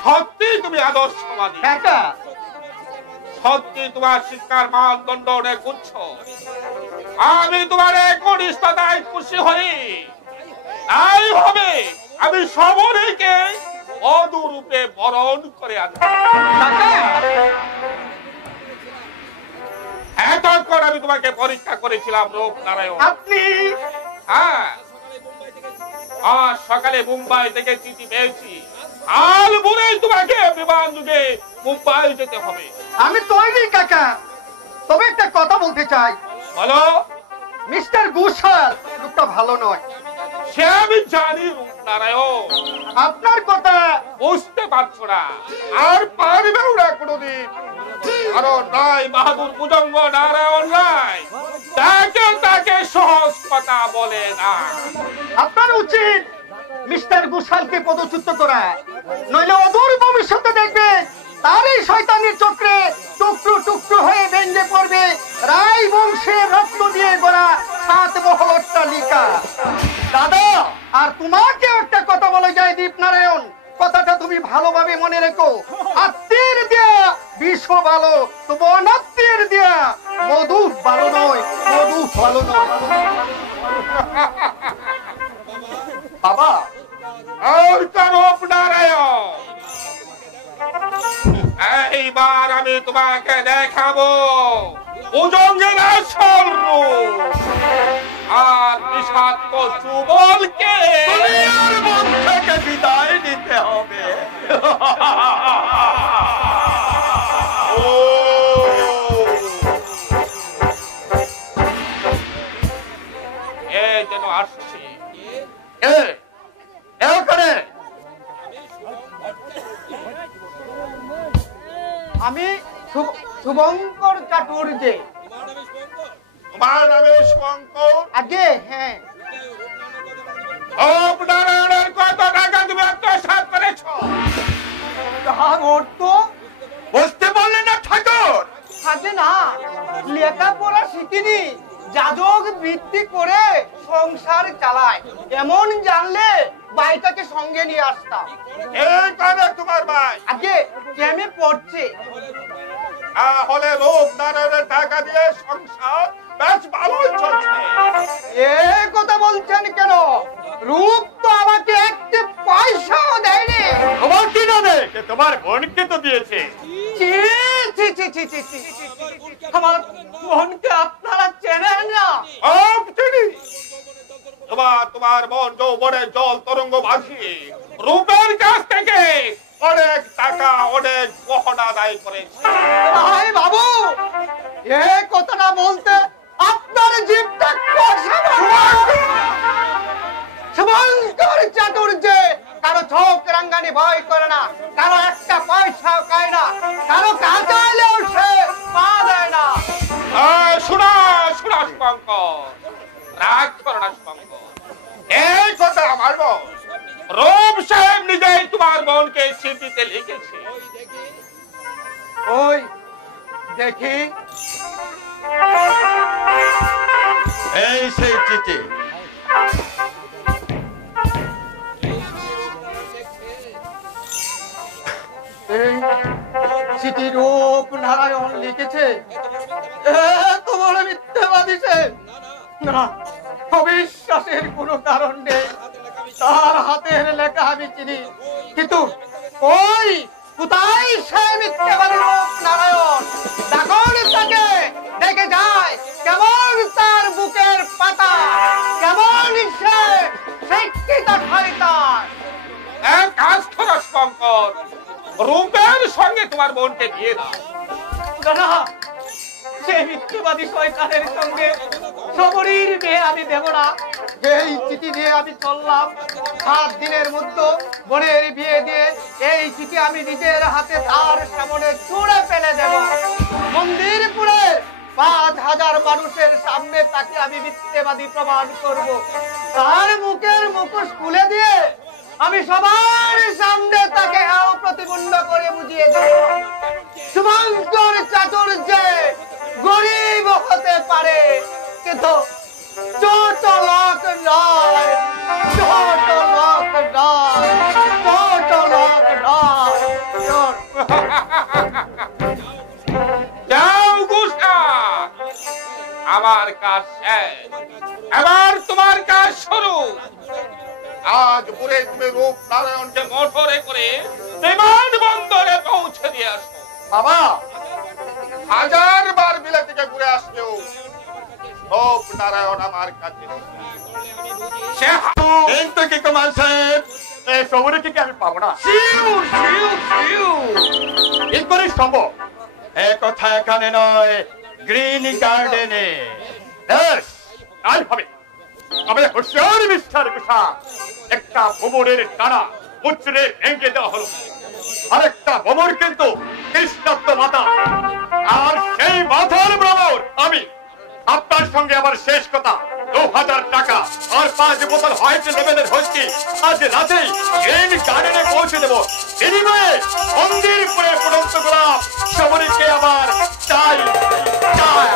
সত্যি তুমি আদর্শবাদী কাকা। সত্যি তোমার শিক্ষার মানদণ্ড অনেক উচ্চ। আমি তোমার একনিষ্ঠতায় খুশি হই। তাই হবে আমি সবরীকে বধূরূপে বরণ করে আনব। এতক্ষণ আমি তোমাকে পরীক্ষা করেছিলাম রূপনারায়ণ। আপনি? হ্যাঁ, আজ সকালে মুম্বাই থেকে চিঠি পেয়েছি। কাল ভোরে তোমাকে বিমান যুগে মুম্বাই যেতে হবে। আমি তৈরি কাকা, তবে একটা কথা বলতে চাই। বলো। মিস্টার ঘোষাল লোকটা ভালো নয়। সে আমি জানি রূপনারায়ণ, আপনার কথা বুঝতে পারছো না, আর পারবেও না কোনোদিন। কারণ রায় বাহাদুর ভুজঙ্গ নারায়ণ রায় তাকে সহজ কথা বলে না। আপনার উচিত মিস্টার ঘোষালকে পদচ্যুত করা, নইলে অদূর ভবিষ্যতে দেখবে তার এই শয়তানির চক্রে টুকরো টুকরো হয়ে ভেঙে পড়বে রায় বংশের রক্ত দিয়ে গড়া 7 মহল অট্টালিকা। দাদা, আর তোমাকে একটা কথা বলে যায় দীপনারায়ণ, কথাটা তুমি ভালোভাবে মনে রেখো। আত্মীর দেয়া বিষ ভালো, তবু অনাত্মীর দেয়া মধু ভালো নয়, মধু ভালো নয়। বাবা, রূপনারায়ণ, এইবার আমি তোমাকে দেখাবো ভুজঙ্গের আসল রূপ। আর বিষাক্ত যুবলকে দুনিয়ার মন থেকে বিদায় নিতে হবে। এই যেন আসছি। আমি শুভঙ্কর চাটুর্যে। তোমার নামে শুভঙ্কর? আগে হ্যাঁ। নারায়ণের কত টাকা তুমি আত্মসাৎ করেছ? তাহার অর্থ বুঝতে পারলে না ঠাকুর? থাকে না, লেখাপড়া শিখিনি, যাজক বৃত্তি করে সংসার চালায়, এমন জানলে ভাইটাকে সঙ্গে নিয়ে আসতাম। এই কারণে তোমার ভাই আগে কেমে পড়ছে? হলে রূপ নারায়ণের টাকা দিয়ে সংসার বেশ ভালোই চলছে। এ কথা বলছেন কেন? রূপ তো আমাকে একটি পয়সাও দেয়নি। তোমার কি জানে? তোমার বোনকে তো দিয়েছে। ছি ছি ছি ছি ছি ছি। আমার বোনকে আপনারা চেনেন না? চিনি। তোমার বোন যৌবনের জল তরঙ্গ ভাসিয়ে রূপের কাছ থেকে অনেক টাকা অনেক গহনা আদায় করেছে। ভাই বাবু, এ কথাটা বলতে আপনার জীবটা শুভঙ্কর চাটুর্যে কারো চোখ রাঙ্গানি ভয় করে না, কারো একটা পয়সাও খায় না, কারো কাজাইলেও সে পা দেয় না। শোনা শোনা শুভঙ্কর, রাগ করো না শুভঙ্কর। এই কথা আমার বোন রূপ সাহেব নিজেই তোমার বোনকে চিঠিতে লিখেছে। ওই দেখি। এই সেই চিঠি। এই চিঠি রূপ নারায়ণ লিখেছে। তোমার মিথ্যাবাদী সে। না, অবিশ্বাসের কোনো কারণ নেই। তার হাতের লেখা আমি চিনি, কিন্তু ওই কোথায় সে মিথ্যাবাদী রূপ নারায়ণ? তখন তাকে দেখে যায় কেমন তার বুকের পাতা, কেমন সে শিক্ষিত শয়তান। এক কাজ করো শুভঙ্কর, রূপের সঙ্গে তোমার বোনকে বিয়ে দাও। না, সেই মিথ্যাবাদী শয়তানের সঙ্গে সবরীর বিয়ে আমি দেব না। এই চিঠি দিয়ে আমি চললাম, 7 দিনের মধ্যে বোনের বিয়ে দিয়ে এই চিঠি আমি নিজের হাতে তার সামনে ছুঁড়ে ফেলে দেব। মন্দিরপুরে 5000 মানুষের সামনে তাকে আমি মিথ্যাবাদী প্রমাণ করব। তার মুখের মুখোশ খুলে দিয়ে আমি সবার সামনে তাকে প্রতিপন্ন করে বুঝিয়ে দেব শুভঙ্কর চাটুর্যে গরিব হতে পারে, কিন্তু ছোট লোক নয়, ছোট লোক নয়, ছোট লোক নয়। যাও গুসা, আমার কাজ শেষ, এবার তোমার কাজ শুরু। আজ পুরে তুমি রূপ নারায়ণকে মোটরে করে বিমান বন্দরে পৌঁছে দিয়ে আসো। বাবা, 1000 বার বিলে থেকে ঘুরে আসলেও রূপ নারায়ণ আমার কাছে কিন্তু কি কুমার সাহেব, এই শহরে কি আমি পাবো না? কি করে সম্ভব? এ কথা এখানে নয়, গ্রিন গার্ডেনে। আজ হবে আমাদের হুঁশিয়ার মিস্টার গুসা, একটা ভ্রমণের টানা মুচড়ে ভেঙে দেওয়া হলো, আরেকটা ভ্রমণ কিন্তু কৃষ্ণাত্ম মাতা, আর সেই মাথার ভ্রমণ আমি। আপনার সঙ্গে আমার শেষ কথা, 2000 টাকা আর 5 বোতল হোয়াইট লেমনের হুইস্কি আজ রাতেই গ্রিন গার্ডেনে পৌঁছে দেবো। বিনিময়ে মন্দিরপুরে পর্যন্ত গোলাপ সবরীকে আবার চাই চাই।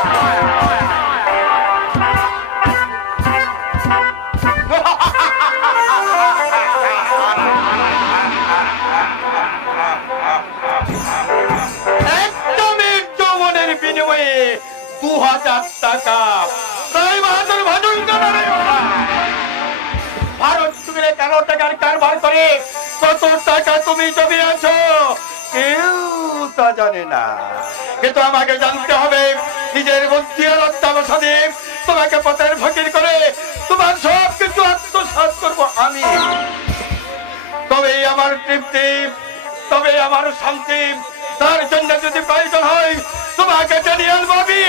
একদমের যৌবনের বিনিময়ে 2000 টাকা, প্রায় বাহাদুর ভাজন ভারত তুমি 13 টাকার কারবার করে কত টাকা তুমি জমিয়ে আছো কেউ তা জানে না, কিন্তু আমাকে জানতে হবে। নিজের বুদ্ধি আর অত্যাবসানে তোমাকে পথের ফকির করে শান্তি, তার জন্য যদি প্রয়োজন হয় তোমাকে ড্যানিয়েল বাবি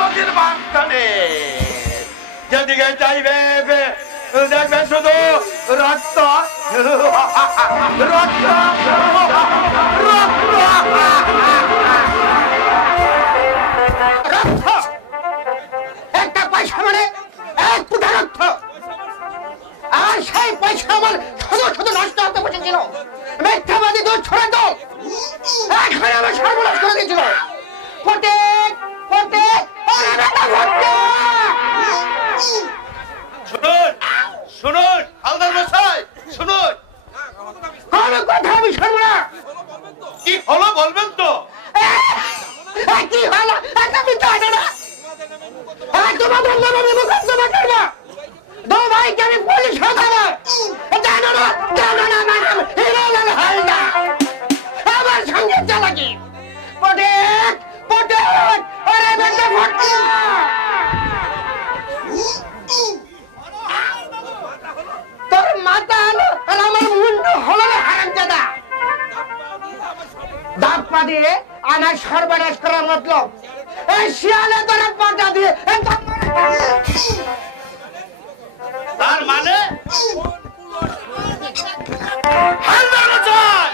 নদীর মাঝখানে যেদিকে চাইবে দেখবে শুধু রক্ত রক্ত রক্ত, একটা পয়সা মানে এক ফুটা রক্ত, আর সেই পয়সা আমার শুধু শুধু নষ্ট হতে বসেছিল। মিথ্যাবাদী দুধ ছড়া তো এখন আমার সর্বনাশ করে দিয়েছিল। ফটেক ফটেক শুনুন শুনুন হালদার মশাই, শুনুন। কোন কথা আমি শুনবো না। কি হলো বলবেন তো? কি হলো তুমি জানো না? তোমাদের নামে আমি মোকদ্দমা করবো। দু ভাইকে আমি পুলিশ হতাবো। জানো না জানো না ম্যাডাম হিরোলাল হালদার আমার সঙ্গে চালাকি। ফটেক ফটেক আরে বেটা ফটেক, তোর মাথা হলো আর আমার মুন্ডু হলো না হারামজাদা। দাঁত পা দিয়ে আমার সর্বনাশ করার মতলব এই শিয়ালে তোরা পাটা দিয়ে তার মানে হালদার মশাই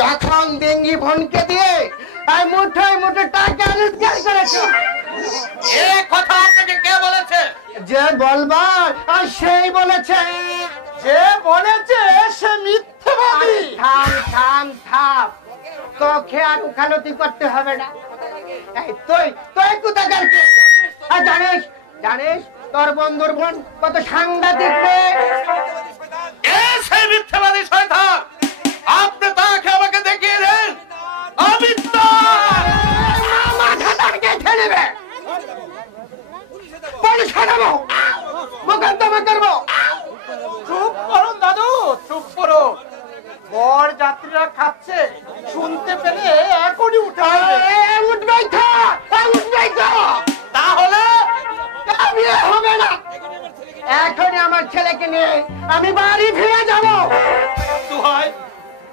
যখন ডেঙ্গি ভনকে দিয়ে আর মুঠোয় মুঠো টাকা রোজগার করেছো, এ কথা আপনাকে কে বলেছে? যে বলবার আর সেই বলেছে। যে বলেছে সে মিথ্যাবাদী। থাম থাম থাম, তোকে আর উকালতি করতে হবে না। এই তুই তুই কোথাকার কে? আর জানিস জানিস তোর বন্ধুর বোন কত সাংঘাতিক রে। এ সেই মিথ্যাবাদী শয়তান, আপনি তাকে আমাকে দেখিয়ে দেন। আমি মাথাটাকে ঠেলবে, পুলিশ হারাবো, মোকদ্দমা করবো। চুপ করুন দাদু, চুপ করুন। বর যাত্রীরা খাচ্ছে, শুনতে পেলে এখনই উঠে আসবে। উঠবেই তো উঠবেই তো, তাহলে বিয়ে হবে না। এখনই আমার ছেলেকে নিয়ে আমি বাড়ি ফিরে যাবো। দুহাই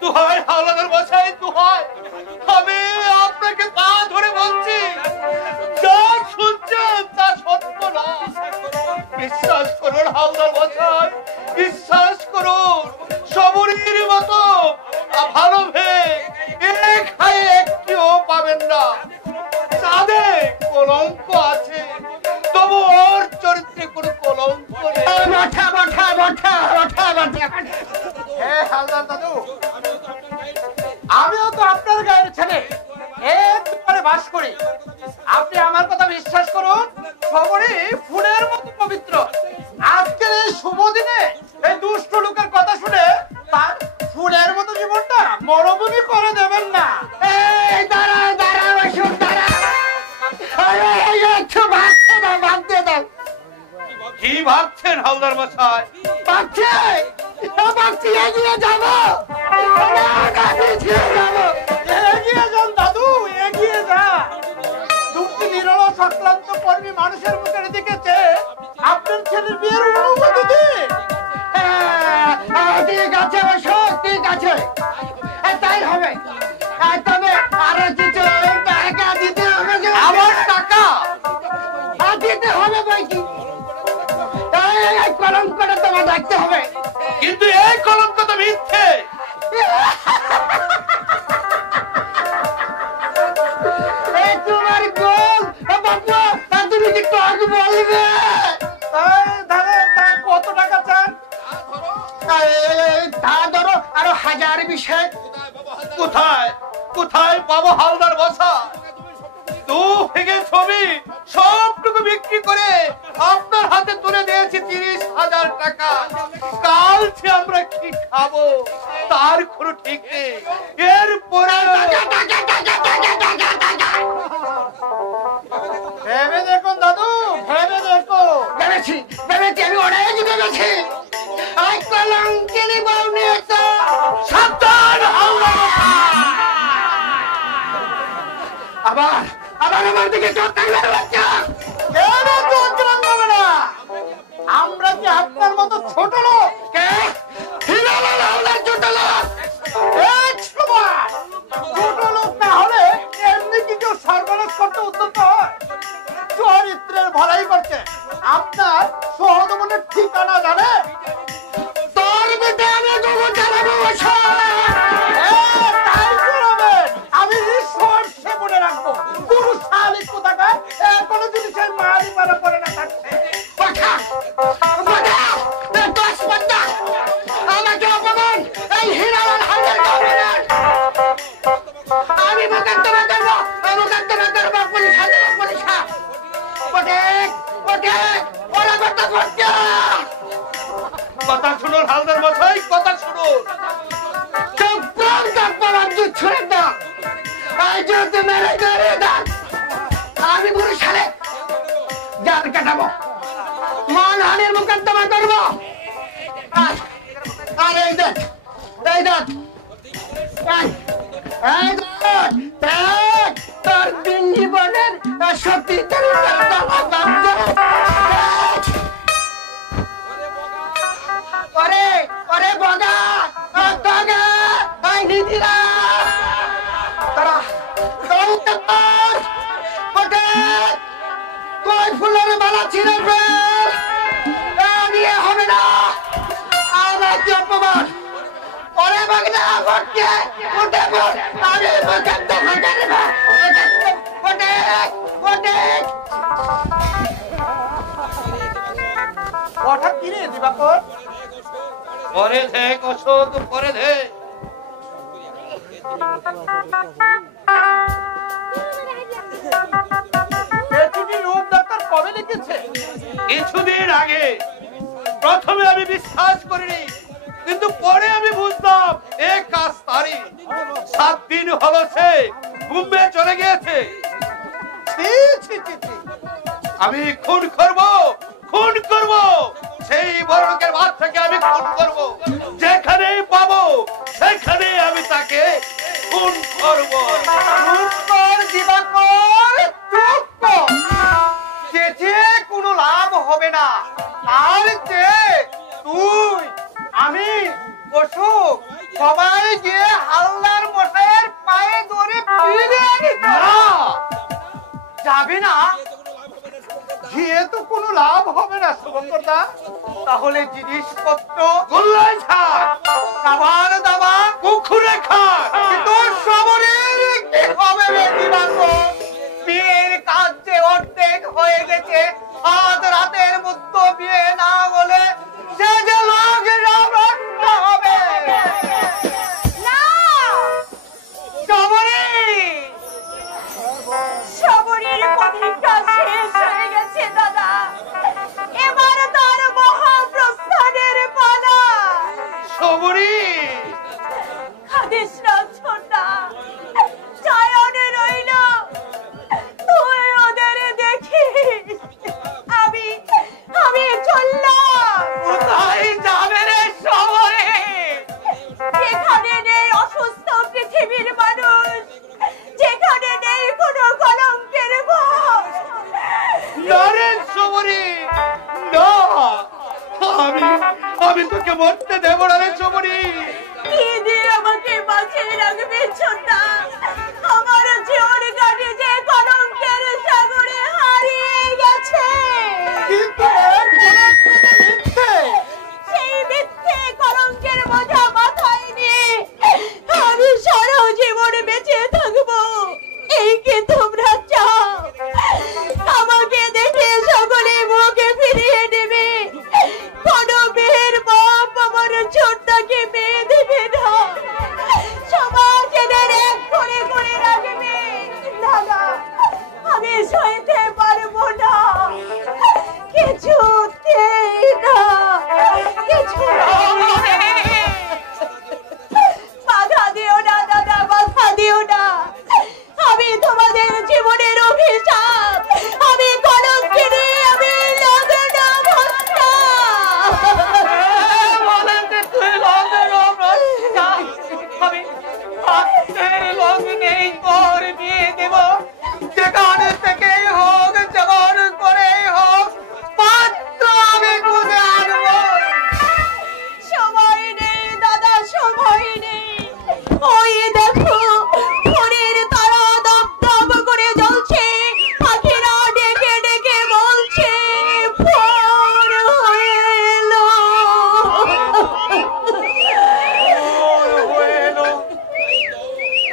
দুহাই হাওলাদার মশাই, দুহাই আমি আপনাকে পা ধরে বলছি, যা শুনছেন তা সত্য না। বিশ্বাস করুন হাওলাদার মশাই, বিশ্বাস করুন। সবরীর মতো ভালো ভেয়ে এক খায়ে একটিও পাবেন না। চাঁদে কলঙ্ক আছে, তবু ওর চরিত্রে কোনো কলঙ্ক নেই। বঠা বঠা বঠা বঠা বঠা। হে হালদার দাদু, আমিও তো আপনার গায়ের ছেলে, একবারে বাস করি। আপনি আমার কথা বিশ্বাস করুন, সবরই ফুলের মতো পবিত্র। আজকের এই শুভ দিনে এই দুষ্ট লোকের কথা শুনে তার ফুলের মতো জীবনটা মরুভূমি করে দেবেন না। এই দাঁড়া দাঁড়া অশোক দাঁড়া, একটু ভাবতে দাও ভাবতে দাও। কি ভাবছেন হালদার মশাই? ভাবছে ভাবছি এগিয়ে যাবো, পিছিয়ে যাবো। এগিয়ে যান দাদু, এগিয়ে যান। যুক্তি নিরল সংক্রান্ত কর্মী মানুষের মুখের দিকে চেয়ে আপনার ছেলের বিয়ের অনুমতি দিন। ঠিক আছে অশোক, ঠিক আছে, তাই হবে। তবে আরো কিছু টাকা দিতে হবে। আমার টাকা দিতে হবে বইকি, কলঙ্কটা তোমার রাখতে হবে। কিন্তু এই কলঙ্ক তো মিথ্যে। তোমার গোল বাবা, তুমি কি টক বলবে? তা কত টাকা চান? তা ধরো আরো 1000 কোথায় কোথায় পাবো হালদার বসা? 2 ফিগে ছবি সবটুকু বিক্রি করে আপনার হাতে তুলে দিয়েছি 30,000 টাকা। কালকে আমরা কি খাবো তার কোনো ঠিক নেই। এরপরে ভেবে দেখুন দাদু, ভেবে দেখুন। ভেবেছি ভেবেছি, আমি অনেক ভেবেছি। আই কলঙ্কিনী বউ নিয়ে তো সাবধান হালদার। আবার আবার আমার দিকে চোখ থাকবে বাচ্চা। কেন চোখ রাখবে না? আমরা কি আপনার মতো ছোট লোক? হিরালাল হাওলাদার ছোট লোক। ছোট লোক না হলে এমনি কি কেউ সর্বনাশ করতে উদ্যত হয়? চরিত্রের ভালাই করছে। আপনার সহদমনের ঠিকানা জানে? তোর বেটা আমি গোবর জানাবো তাই করবেন। আমি সর্ষে মনে রাখবো। গুরু শালিক কোথাকার কোনো জিনিসের মারি মারা পড়ে না থাকছে। আমাকে অপমান এই হিরালাল হাওলাদার আমি মোকদ্দমা করবো পুলিশ ওরা কথা করছে। কথা শুনুন হালদার মশাই, কথা শুনুন। আমি পুরো সালে জাল কাটাবো, মানহানির মোকদ্দমা করবো। আর এই দেখ তোর দিন জীবনের সত্যি ওরে বগা নিদিরা তারা কই ফুলের মালা ছিঁড়ে ফেল, নিয়ে হবে না আমার কি অপমান। ওরে বাগনা ঘটকে উঠে পড়, আমি মোকদ্দমা কথা কি রে দিবাকর? পরে দে ওষুধ, পরে দে। রূপ ডাক্তার কবে লিখেছে? কিছুদিন আগে। প্রথমে আমি বিশ্বাস করিনি, কিন্তু পরে আমি বুঝলাম এ কাজ তারই। 7 দিন হলো সে বোম্বে চলে গিয়েছে। আমি খুন করব সেই বড়লোকের বাচ্চাকে আমি খুন করব। যেখানেই পাবো সেখানে আমি তাকে খুন করব। কোনো লাভ হবে না। আর যে তুই আমি অশোক সবাই গিয়ে হালদার মশাইয়ের পায়ে ধরে ফিরে যাবে না, গিয়ে তো কোনো লাভ হবে না শুভঙ্করদা। তাহলে জিনিসপত্র গোল্লায় ছাড়, খাবার দাবা পুকুরে খায়, কিন্তু সবরের কি হবে রে দিবাকর? বিয়ের কাজ যে অর্ধেক হয়ে গেছে, আজ রাতের মধ্যে বিয়ে না হলে সে যে লোক নষ্ট হবে। না, সবরের পরীক্ষা শেষ হয়ে গেছে দাদা। এবার তার মহাপ্রস্থানের পালা। সবরি খাদিস না ছোটা, চায়নে রইল, তুই ওদের দেখিস। আমি চললাম। কোথায় যাবে রে সবরে? যেখানে নেই অসুস্থ পৃথিবীর মানুষ, যেখানে নেই কোনো কলঙ্কের ভয়। নারেন সবরি না, আমি তোকে মরতে দেব না রে সবরি। কি দিয়ে আমাকে বাঁচিয়ে রাখবে ছোটা? আমার জীবন কাটে যে কলঙ্কের সাগরে হারিয়ে গেছে। সেই মিথ্যে কলঙ্কের বোঝা মাথায় নিয়ে আমি সারা জীবন বেঁচে থাকবো, এই কি তোমরা চাও? আমাকে দেখে সকলে মুখে ফিরিয়ে নেবে, কোনো মেয়ের বাপ আমার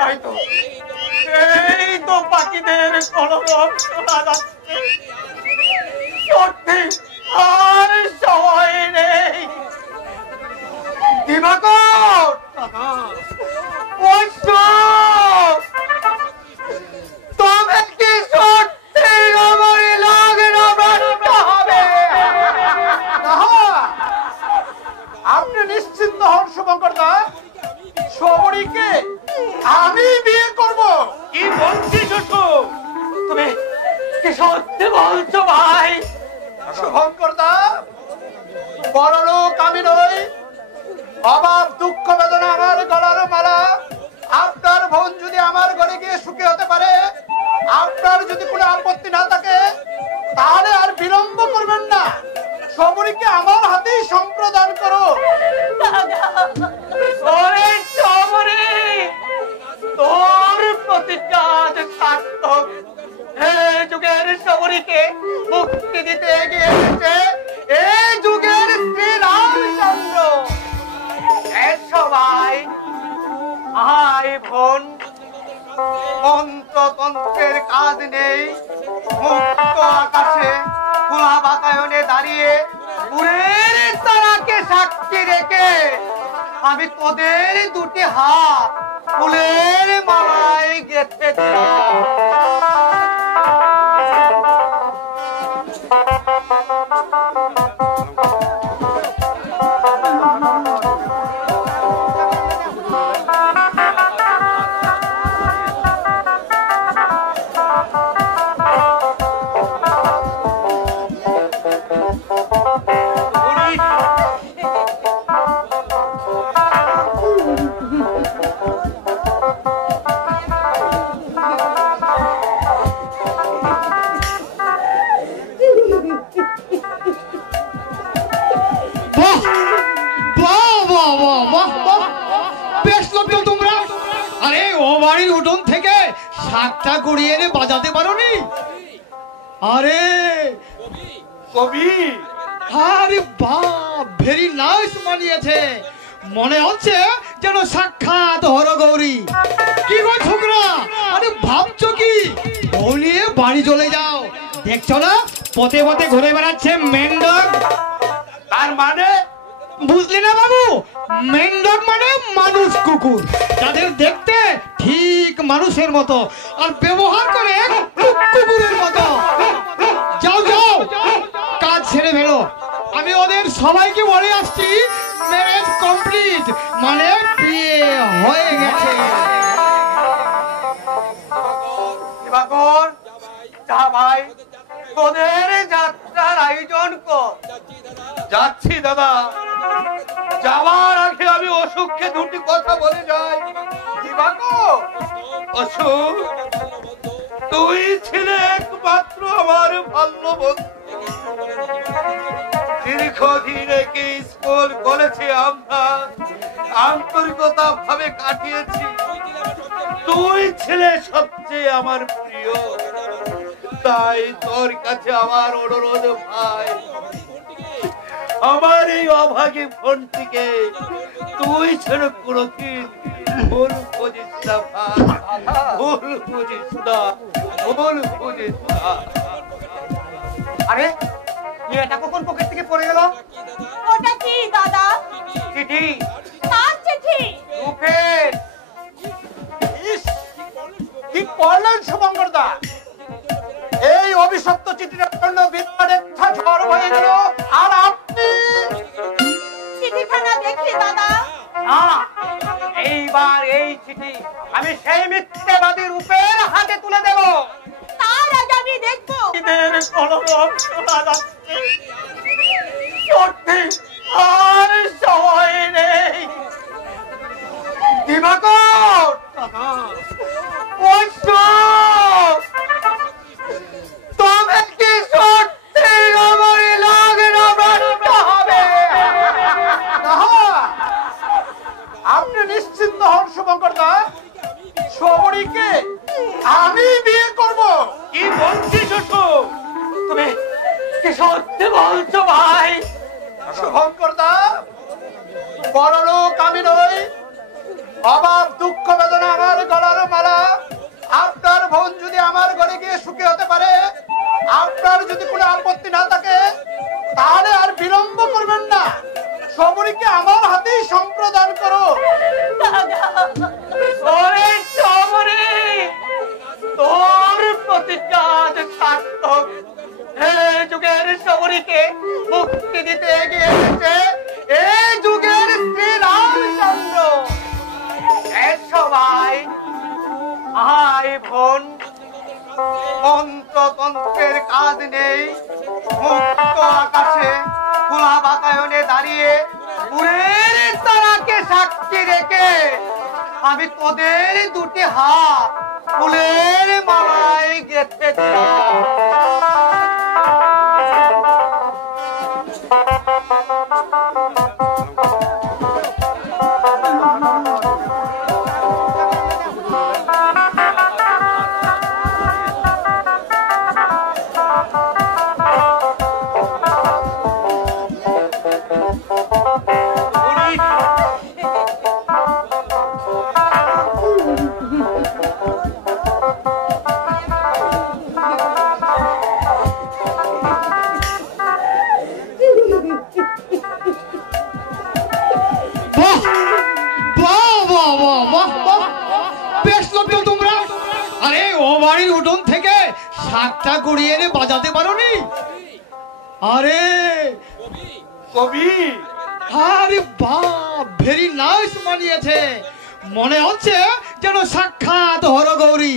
তাই তো, এই তো পাখিদের কলরব শোনা যাচ্ছে। সত্যি আর সময় নেই। দিবাকর, তবে কি সত্যি আমার লগ্ন ভ্রষ্ট হবে? আপনি নিশ্চিন্ত হন শুভঙ্কর দা, শবরীকে আমি বিয়ে করব। কি বলছিস শ্বশুর? তুমি কি সত্যি বলছো ভাই? শুভঙ্কর দা, বড় লোক আমি নই, অভাব দুঃখ বেদনা আমার গলার মালা। আপনার বোন যদি আমার ঘরে গিয়ে সুখী হতে পারে, আপনার যদি কোনো আপত্তি না থাকে, তাহলে আর বিলম্ব করবেন না, শবরীকে আমার হাতেই সম্প্রদান করো। তোর প্রতিজ্ঞা সার্থক। এই যুগের শবরীকে মুক্তি দিতে এগিয়ে এসেছে এই যুগের শ্রী রামচন্দ্র। সবাই ভাই বোন, মন্ত্রতন্ত্রের কাজ নেই, মুক্ত আকাশে খোলা বাতায়নে দাঁড়িয়ে পুরের তারাকে সাক্ষী রেখে আমি তোদের দুটি হাত ফুলের মালায় গেঁথে দিলাম। শাকটা কুড়িয়ে এনে বাজাতে পারোনি? আরে কবি, আরে বাহ, ভেরি নাইস মানিয়েছে। মনে হচ্ছে যেন সাক্ষাৎ হরগৌরী। কি গো ছোকরা, আরে ভাবছো কি? বউ নিয়ে বাড়ি চলে যাও। দেখছো না পথে পথে ঘুরে বেড়াচ্ছে মেন্ডক। তার মানে বুঝলি না বাবু? মেন্ডক মানে মানুষ কুকুর, যাদের দেখতে ঠিক মানুষের মতো আর ব্যবহার করে কুকুরের মতো। যাও যাও, কাজ ছেড়ে ফেলো। আমি ওদের সবাইকে বলে আসছি ম্যারেজ কমপ্লিট, মানে বিয়ে হয়ে গেছে। ভাই, তোদের যাত্রার আয়োজন কর। যাচ্ছি দাদা, যাওয়ার আগে আমি অসুখকে দুটি কথা বলে যাই। অসুখ, তুই ছিলে একমাত্র আমার বাল্য বন্ধু। দীর্ঘদিন একই স্কুল কলেজে আমরা আন্তরিকতা ভাবে কাটিয়েছি। তুই ছিলে সবচেয়ে আমার প্রিয়, তাই তোর কাছে আমার অনুরোধ ভাই, আমার এই অভাগী ফোনটিকে তুই ছেড়ে কোনোদিন ভুল বুঝিস না ভাই, ভুল বুঝিস না, ভুল বুঝিস না। আরে এটা কখন পকেট থেকে পড়ে গেল? ওটা কি দাদা? চিঠি। কার চিঠি? রূপের। কি করলেন শুভঙ্কর দা? এই অভিশপ্ত চিঠির জন্য বিরাট একটা ঝড় হয়ে গেল, আর আপনি চিঠিখানা দেখি দাদা। এইবার এই চিঠি আমি সেই মিথ্যাবাদী রূপের হাতে তুলে দেব। তার আগে আমি দেখবো। সত্যি আর সময় নেই। দিবাকর, তবে কি সত্যি আমার লগ্ন ভ্রষ্ট হবে? আপনি নিশ্চিন্ত হন শুভঙ্কর দা, শবরীকে আমি বিয়ে করব। কি বলছিস শ্বশুর? তুমি কি সত্যি বলছো ভাই? শুভঙ্কর দা, বড় লোক আমি নই, অভাব দুঃখ বেদনা আমার গলার শবরীকে মুক্তি দিতে এগিয়ে এসেছে এই যুগের শ্রী রামচন্দ্র। এই সবাই ভাই বোন, মন্ত্রতন্ত্রের কাজ নেই, মুক্ত আকাশে খোলা বাতায়নে দাঁড়িয়ে পুরের তারাকে সাক্ষী রেখে আমি তোদের দুটি হাত ফুলের মালায় গেঁথে দিলাম। শাকটা কুড়িয়ে এনে বাজাতে পারোনি? আরে কবি, আরে বাহ, ভেরি নাইস মানিয়েছে। মনে হচ্ছে যেন সাক্ষাৎ হরগৌরী।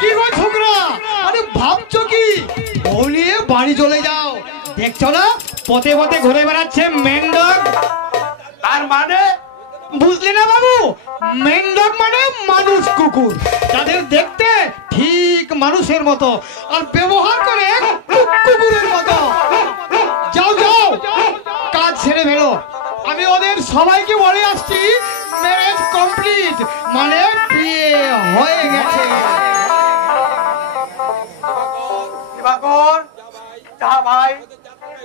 কি গো ছোকরা, আরে ভাবছো কি? ও নিয়ে বাড়ি চলে যাও। দেখছো না পথে পথে ঘুরে বেড়াচ্ছে মেন্ডক। তার মানে বুঝলি না বাবু? মেন্ডক মানে মানুষ কুকুর, যাদের দেখতে ঠিক মানুষের মতো আর ব্যবহার করে কুকুরের মতো। যাও যাও, কাজ ছেড়ে ফেলো। আমি ওদের সবাইকে বলে আসছি ম্যারেজ কমপ্লিট, মানে বিয়ে হয়ে গেছে। ভাই,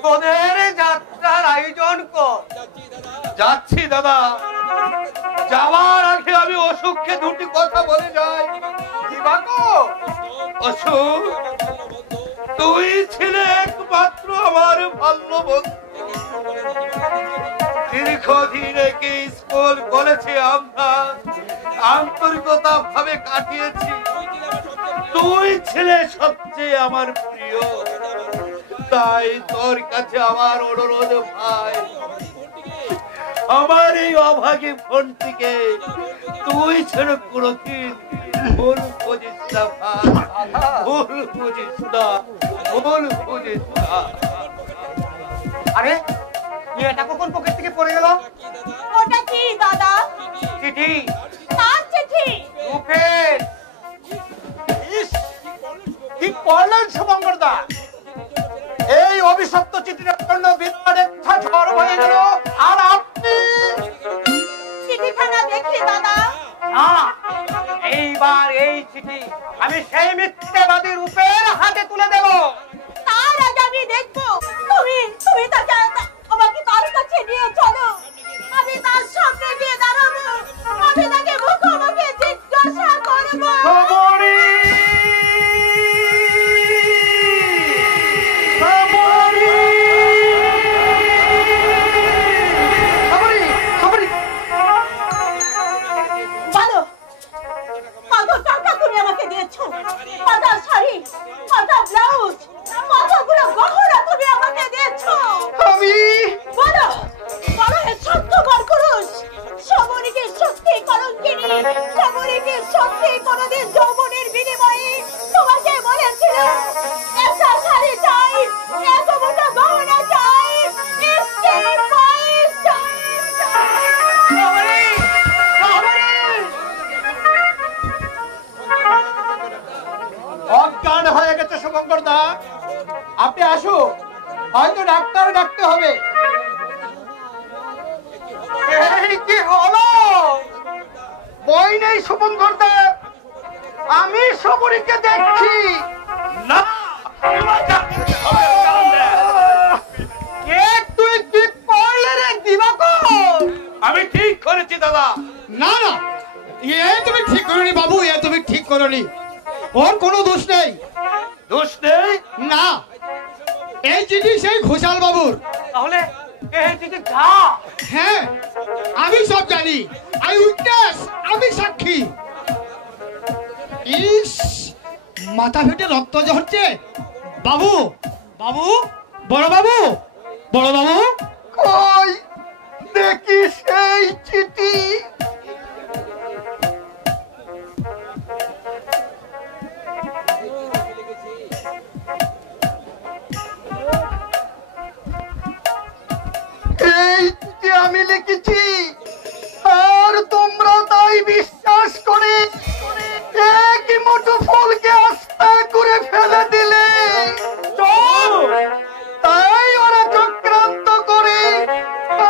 তোদের যাত্রার আয়োজন কর। যাচ্ছি দাদা। যাওয়ার আগে আমি অসুখকে দুটি কথা বলে যাই। অসুখ, তুই ছিলে একমাত্র আমার ভালো বন্ধু। দীর্ঘদিন একে স্কুল কলেজে আমরা আন্তরিকতা ভাবে কাটিয়েছি। তুই ছিলে সবচেয়ে আমার প্রিয়। তাই তোর কাছে আমার অনুরোধ ভাই, আমার এই অভাগী ফোনটিকে তুই ছেড়ে কোনোদিন ভুল বুঝিস না ভাই, ভুল বুঝিস না, ভুল বুঝিস না। আরে এটা কখন পকেট থেকে পড়ে গেল? ওটা কি দাদা? চিঠি। কার চিঠি? রূপের। কি করলেন শুভঙ্কর দা? এই অভিশপ্ত চিঠির জন্য বিরাট একটা ঝড় হয়ে গেল, আর আপনি চিঠিখানা দেখি দাদা। এইবার এই চিঠি আমি সেই মিথ্যাবাদী রূপের হাতে তুলে দেব। তার আগে আমি দেখবো তুমি তাকে আমাকে তার কাছে নিয়ে চলো। আমি তার সামনে গিয়ে দাঁড়াবো, আমি তাকে মুখোমুখি জিজ্ঞাসা করবো। অজ্ঞান হয়ে গেছে শুভঙ্কর দা, আপনি আসুন, হয়তো ডাক্তার ডাকতে হবে। কি হলো? বই নেই শুভঙ্কর দা, আমি শবরীকে দেখছি না। তুই কি করলে রে দিবাকর? আমি ঠিক করেছি দাদা। না না, তুমি ঠিক করনি বাবু, তুমি ঠিক করনি। ওর কোনো দোষ নেই। দোষ নেই? না, এই চিঠি সেই ঘোষাল বাবুর। তাহলে এই চিঠি যা। হ্যাঁ, আমি সব জানি, আই উইটনেস, আমি সাক্ষী। ইস, মাথা ফেটে রক্ত ঝরছে। বাবু বাবু বড় বাবু, বড় বাবু, কই দেখি সেই চিঠি। এই চিঠি আমি লিখেছি, আর তোমরা তাই বিশ্বাস করে এক মুঠো ফুলকে আস্থা করে ফেলে দিলে। তাই ওরা চক্রান্ত করে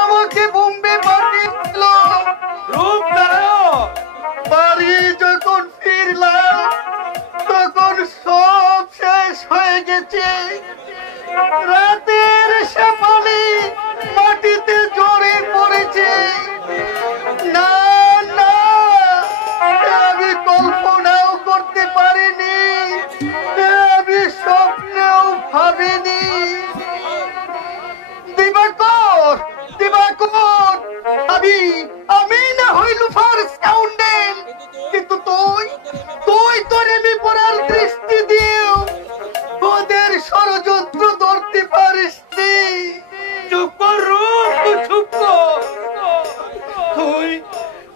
আমাকে বোম্বে পাঠিয়েছিল। বাড়ি যখন ফিরলাম তখন সব শেষ হয়ে গেছে। রাতের শেফালি মাটিতে জড়ে পড়েছে। না না, আমি কল্পনাও করতে পারিনি, আমি স্বপ্নেও ভাবিনি। দিবাকর, দিবাকর, আমি না হইল ফার্স্ট স্কাউন্ডেল, কিন্তু তুই তোর এমনি পড়ার দৃষ্টি দিয়েও ওদের ষড়যন্ত্র ধরতে পারিস নি। চুপ কর রূপ, চুপ কর।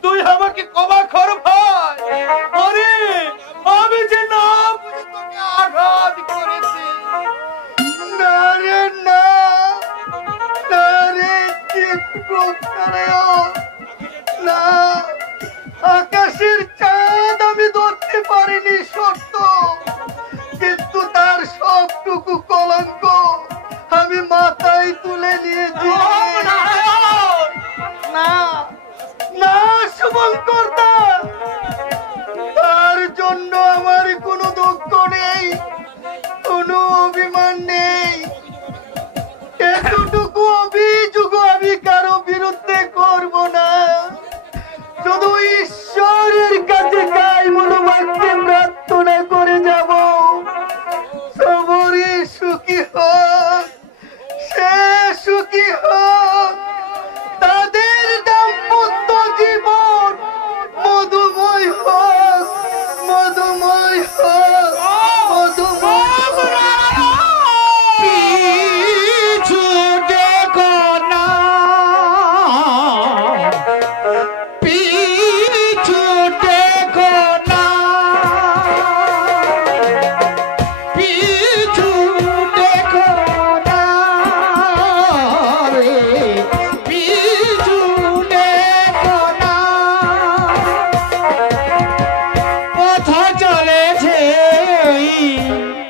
তুই আমাকে ক্ষমা কর ভাই। আরে আমি যে না বুঝে তোকে আঘাত করেছি। না রে না, না রে চিত্রকারেও না। আকাশের চাঁদ আমি ধরতে পারিনি সত্য, কিন্তু তার সবটুকু কলঙ্ক আমি মাথায় তুলে নিয়েছি। না না শুভঙ্কর দা, তার জন্য আমার কোনো দুঃখ নেই, কোনো অভিমান নেই। এতটুকু অভিযোগ আমি কারো বিরুদ্ধে করব না। শুধু ঈশ্বরের কাছে গায়ে মনোবাক্যে প্রার্থনা করে যাব, সবরই সুখী হোক, সে সুখী হোক, তাদের দাম্পত্য জীবন মধুময় হোক, মধুময় হোক, মধুময় হোক। পিছু দেখো না, পিছু দেখো না, পিছু দেখো না রে, পিছু দেখো না। পথ চলেছে ওই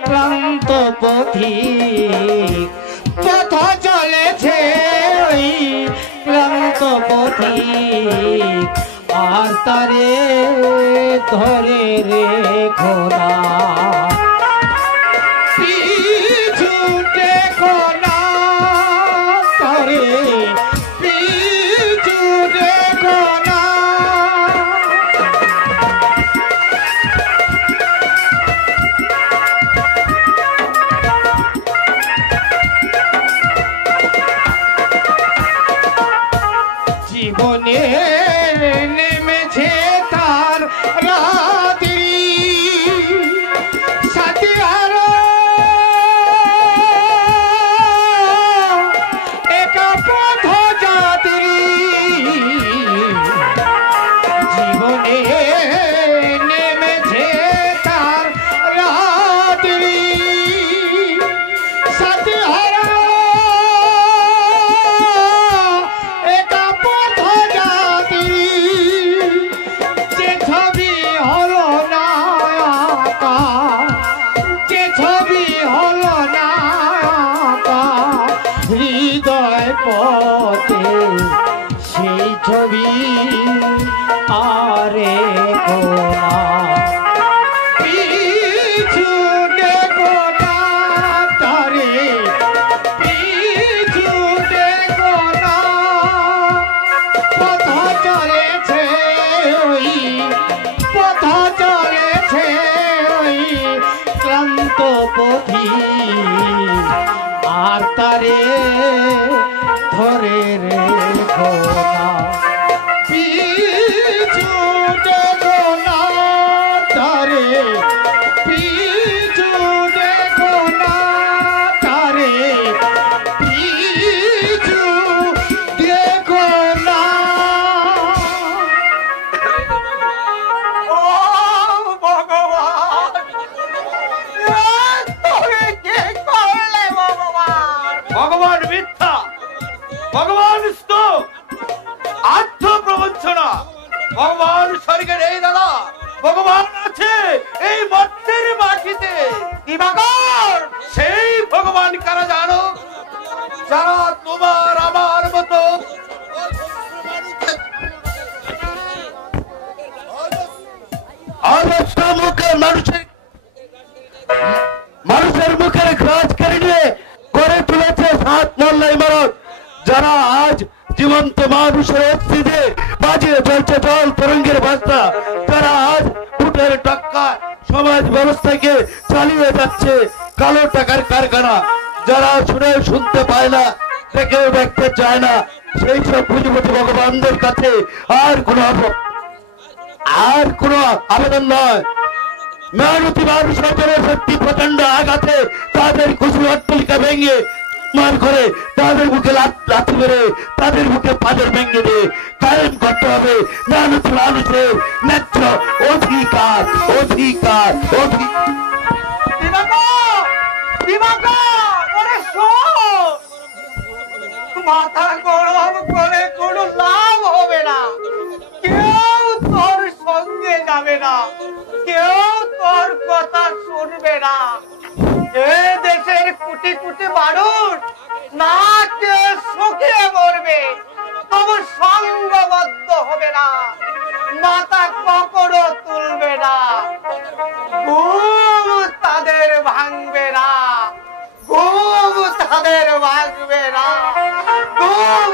ক্লান্ত পথিক, পথ চলেছে ওই ক্লান্ত পথিক, আর তারে ধরে রেখো না। পিছু দেখো না তারে, পিছু দেখো না। জীবনে নেমেছে তার রাত্রি, সাথী আরো একা পথ যাত্রী। জীবনে নেমেছে তার রাত্রি, সাথী আরো একা পথ যাত্রী। যে ছবি হলো না আঁকা, যে ছবি হলো না আঁকা হৃদয় পথে, সেই ছবি আরে কোনা। পিছু দেখো না তারে, পিছু দেখো না। পথ চলেছে ওই, পথ চলেছে ওই ক্লান্ত পথি, আর তারে ধরে রেখো না। পিছু দেখো না তারে, পিছু দেখো না তারে, ভগবান আছে এই মর্তের মাটিতে। দিবাকর, সেই ভগবান কারা জানো? যারা তোমার আমার মতো মানুষের মুখের গ্রাস কেড়ে নিয়ে গড়ে তুলেছে 7 মহল্লা ইমারত। যারা আজ জীবন্ত মানুষের অক্সিজে বাজিয়ে চলছে জল তরঙ্গের বার্তা, যারা আজ উটের টাকা সমাজ ব্যবস্থাকে চালিয়ে যাচ্ছে কালো টাকার কারখানা, যারা শুনে শুনতে পায় না, দেখেও দেখতে চায় না, সেই সব পুঁজিপতি ভগবানদের কাছে আর কোনো আবেদন নয়। মেহনতি মানুষের জনশক্তি প্রচন্ড আঘাতে তাদের কুশল অট্টালিকা ভেঙে মান করে তাদের বুকে লাথি মেরে তাদের বুকে পাথর ভেঙে দিয়ে কায়েম করতে হবে মেহনতি মানুষের ন্যায্য অধিকার অধিকার অধিকার। মাথা গরম করে কোনো লাভ হবে না। কেউ তোর সঙ্গে যাবে না, কেউ তোর কথা শুনবে না। এ দেশের কোটি কোটি মানুষ না কেউ শুকিয়ে মরবে, তবু সংঘবদ্ধ হবে না, মাথা কখনো তুলবে না। ঘুম তাদের ভাঙবে না, ঘুম তাদের ভাঙবে না, ঘুম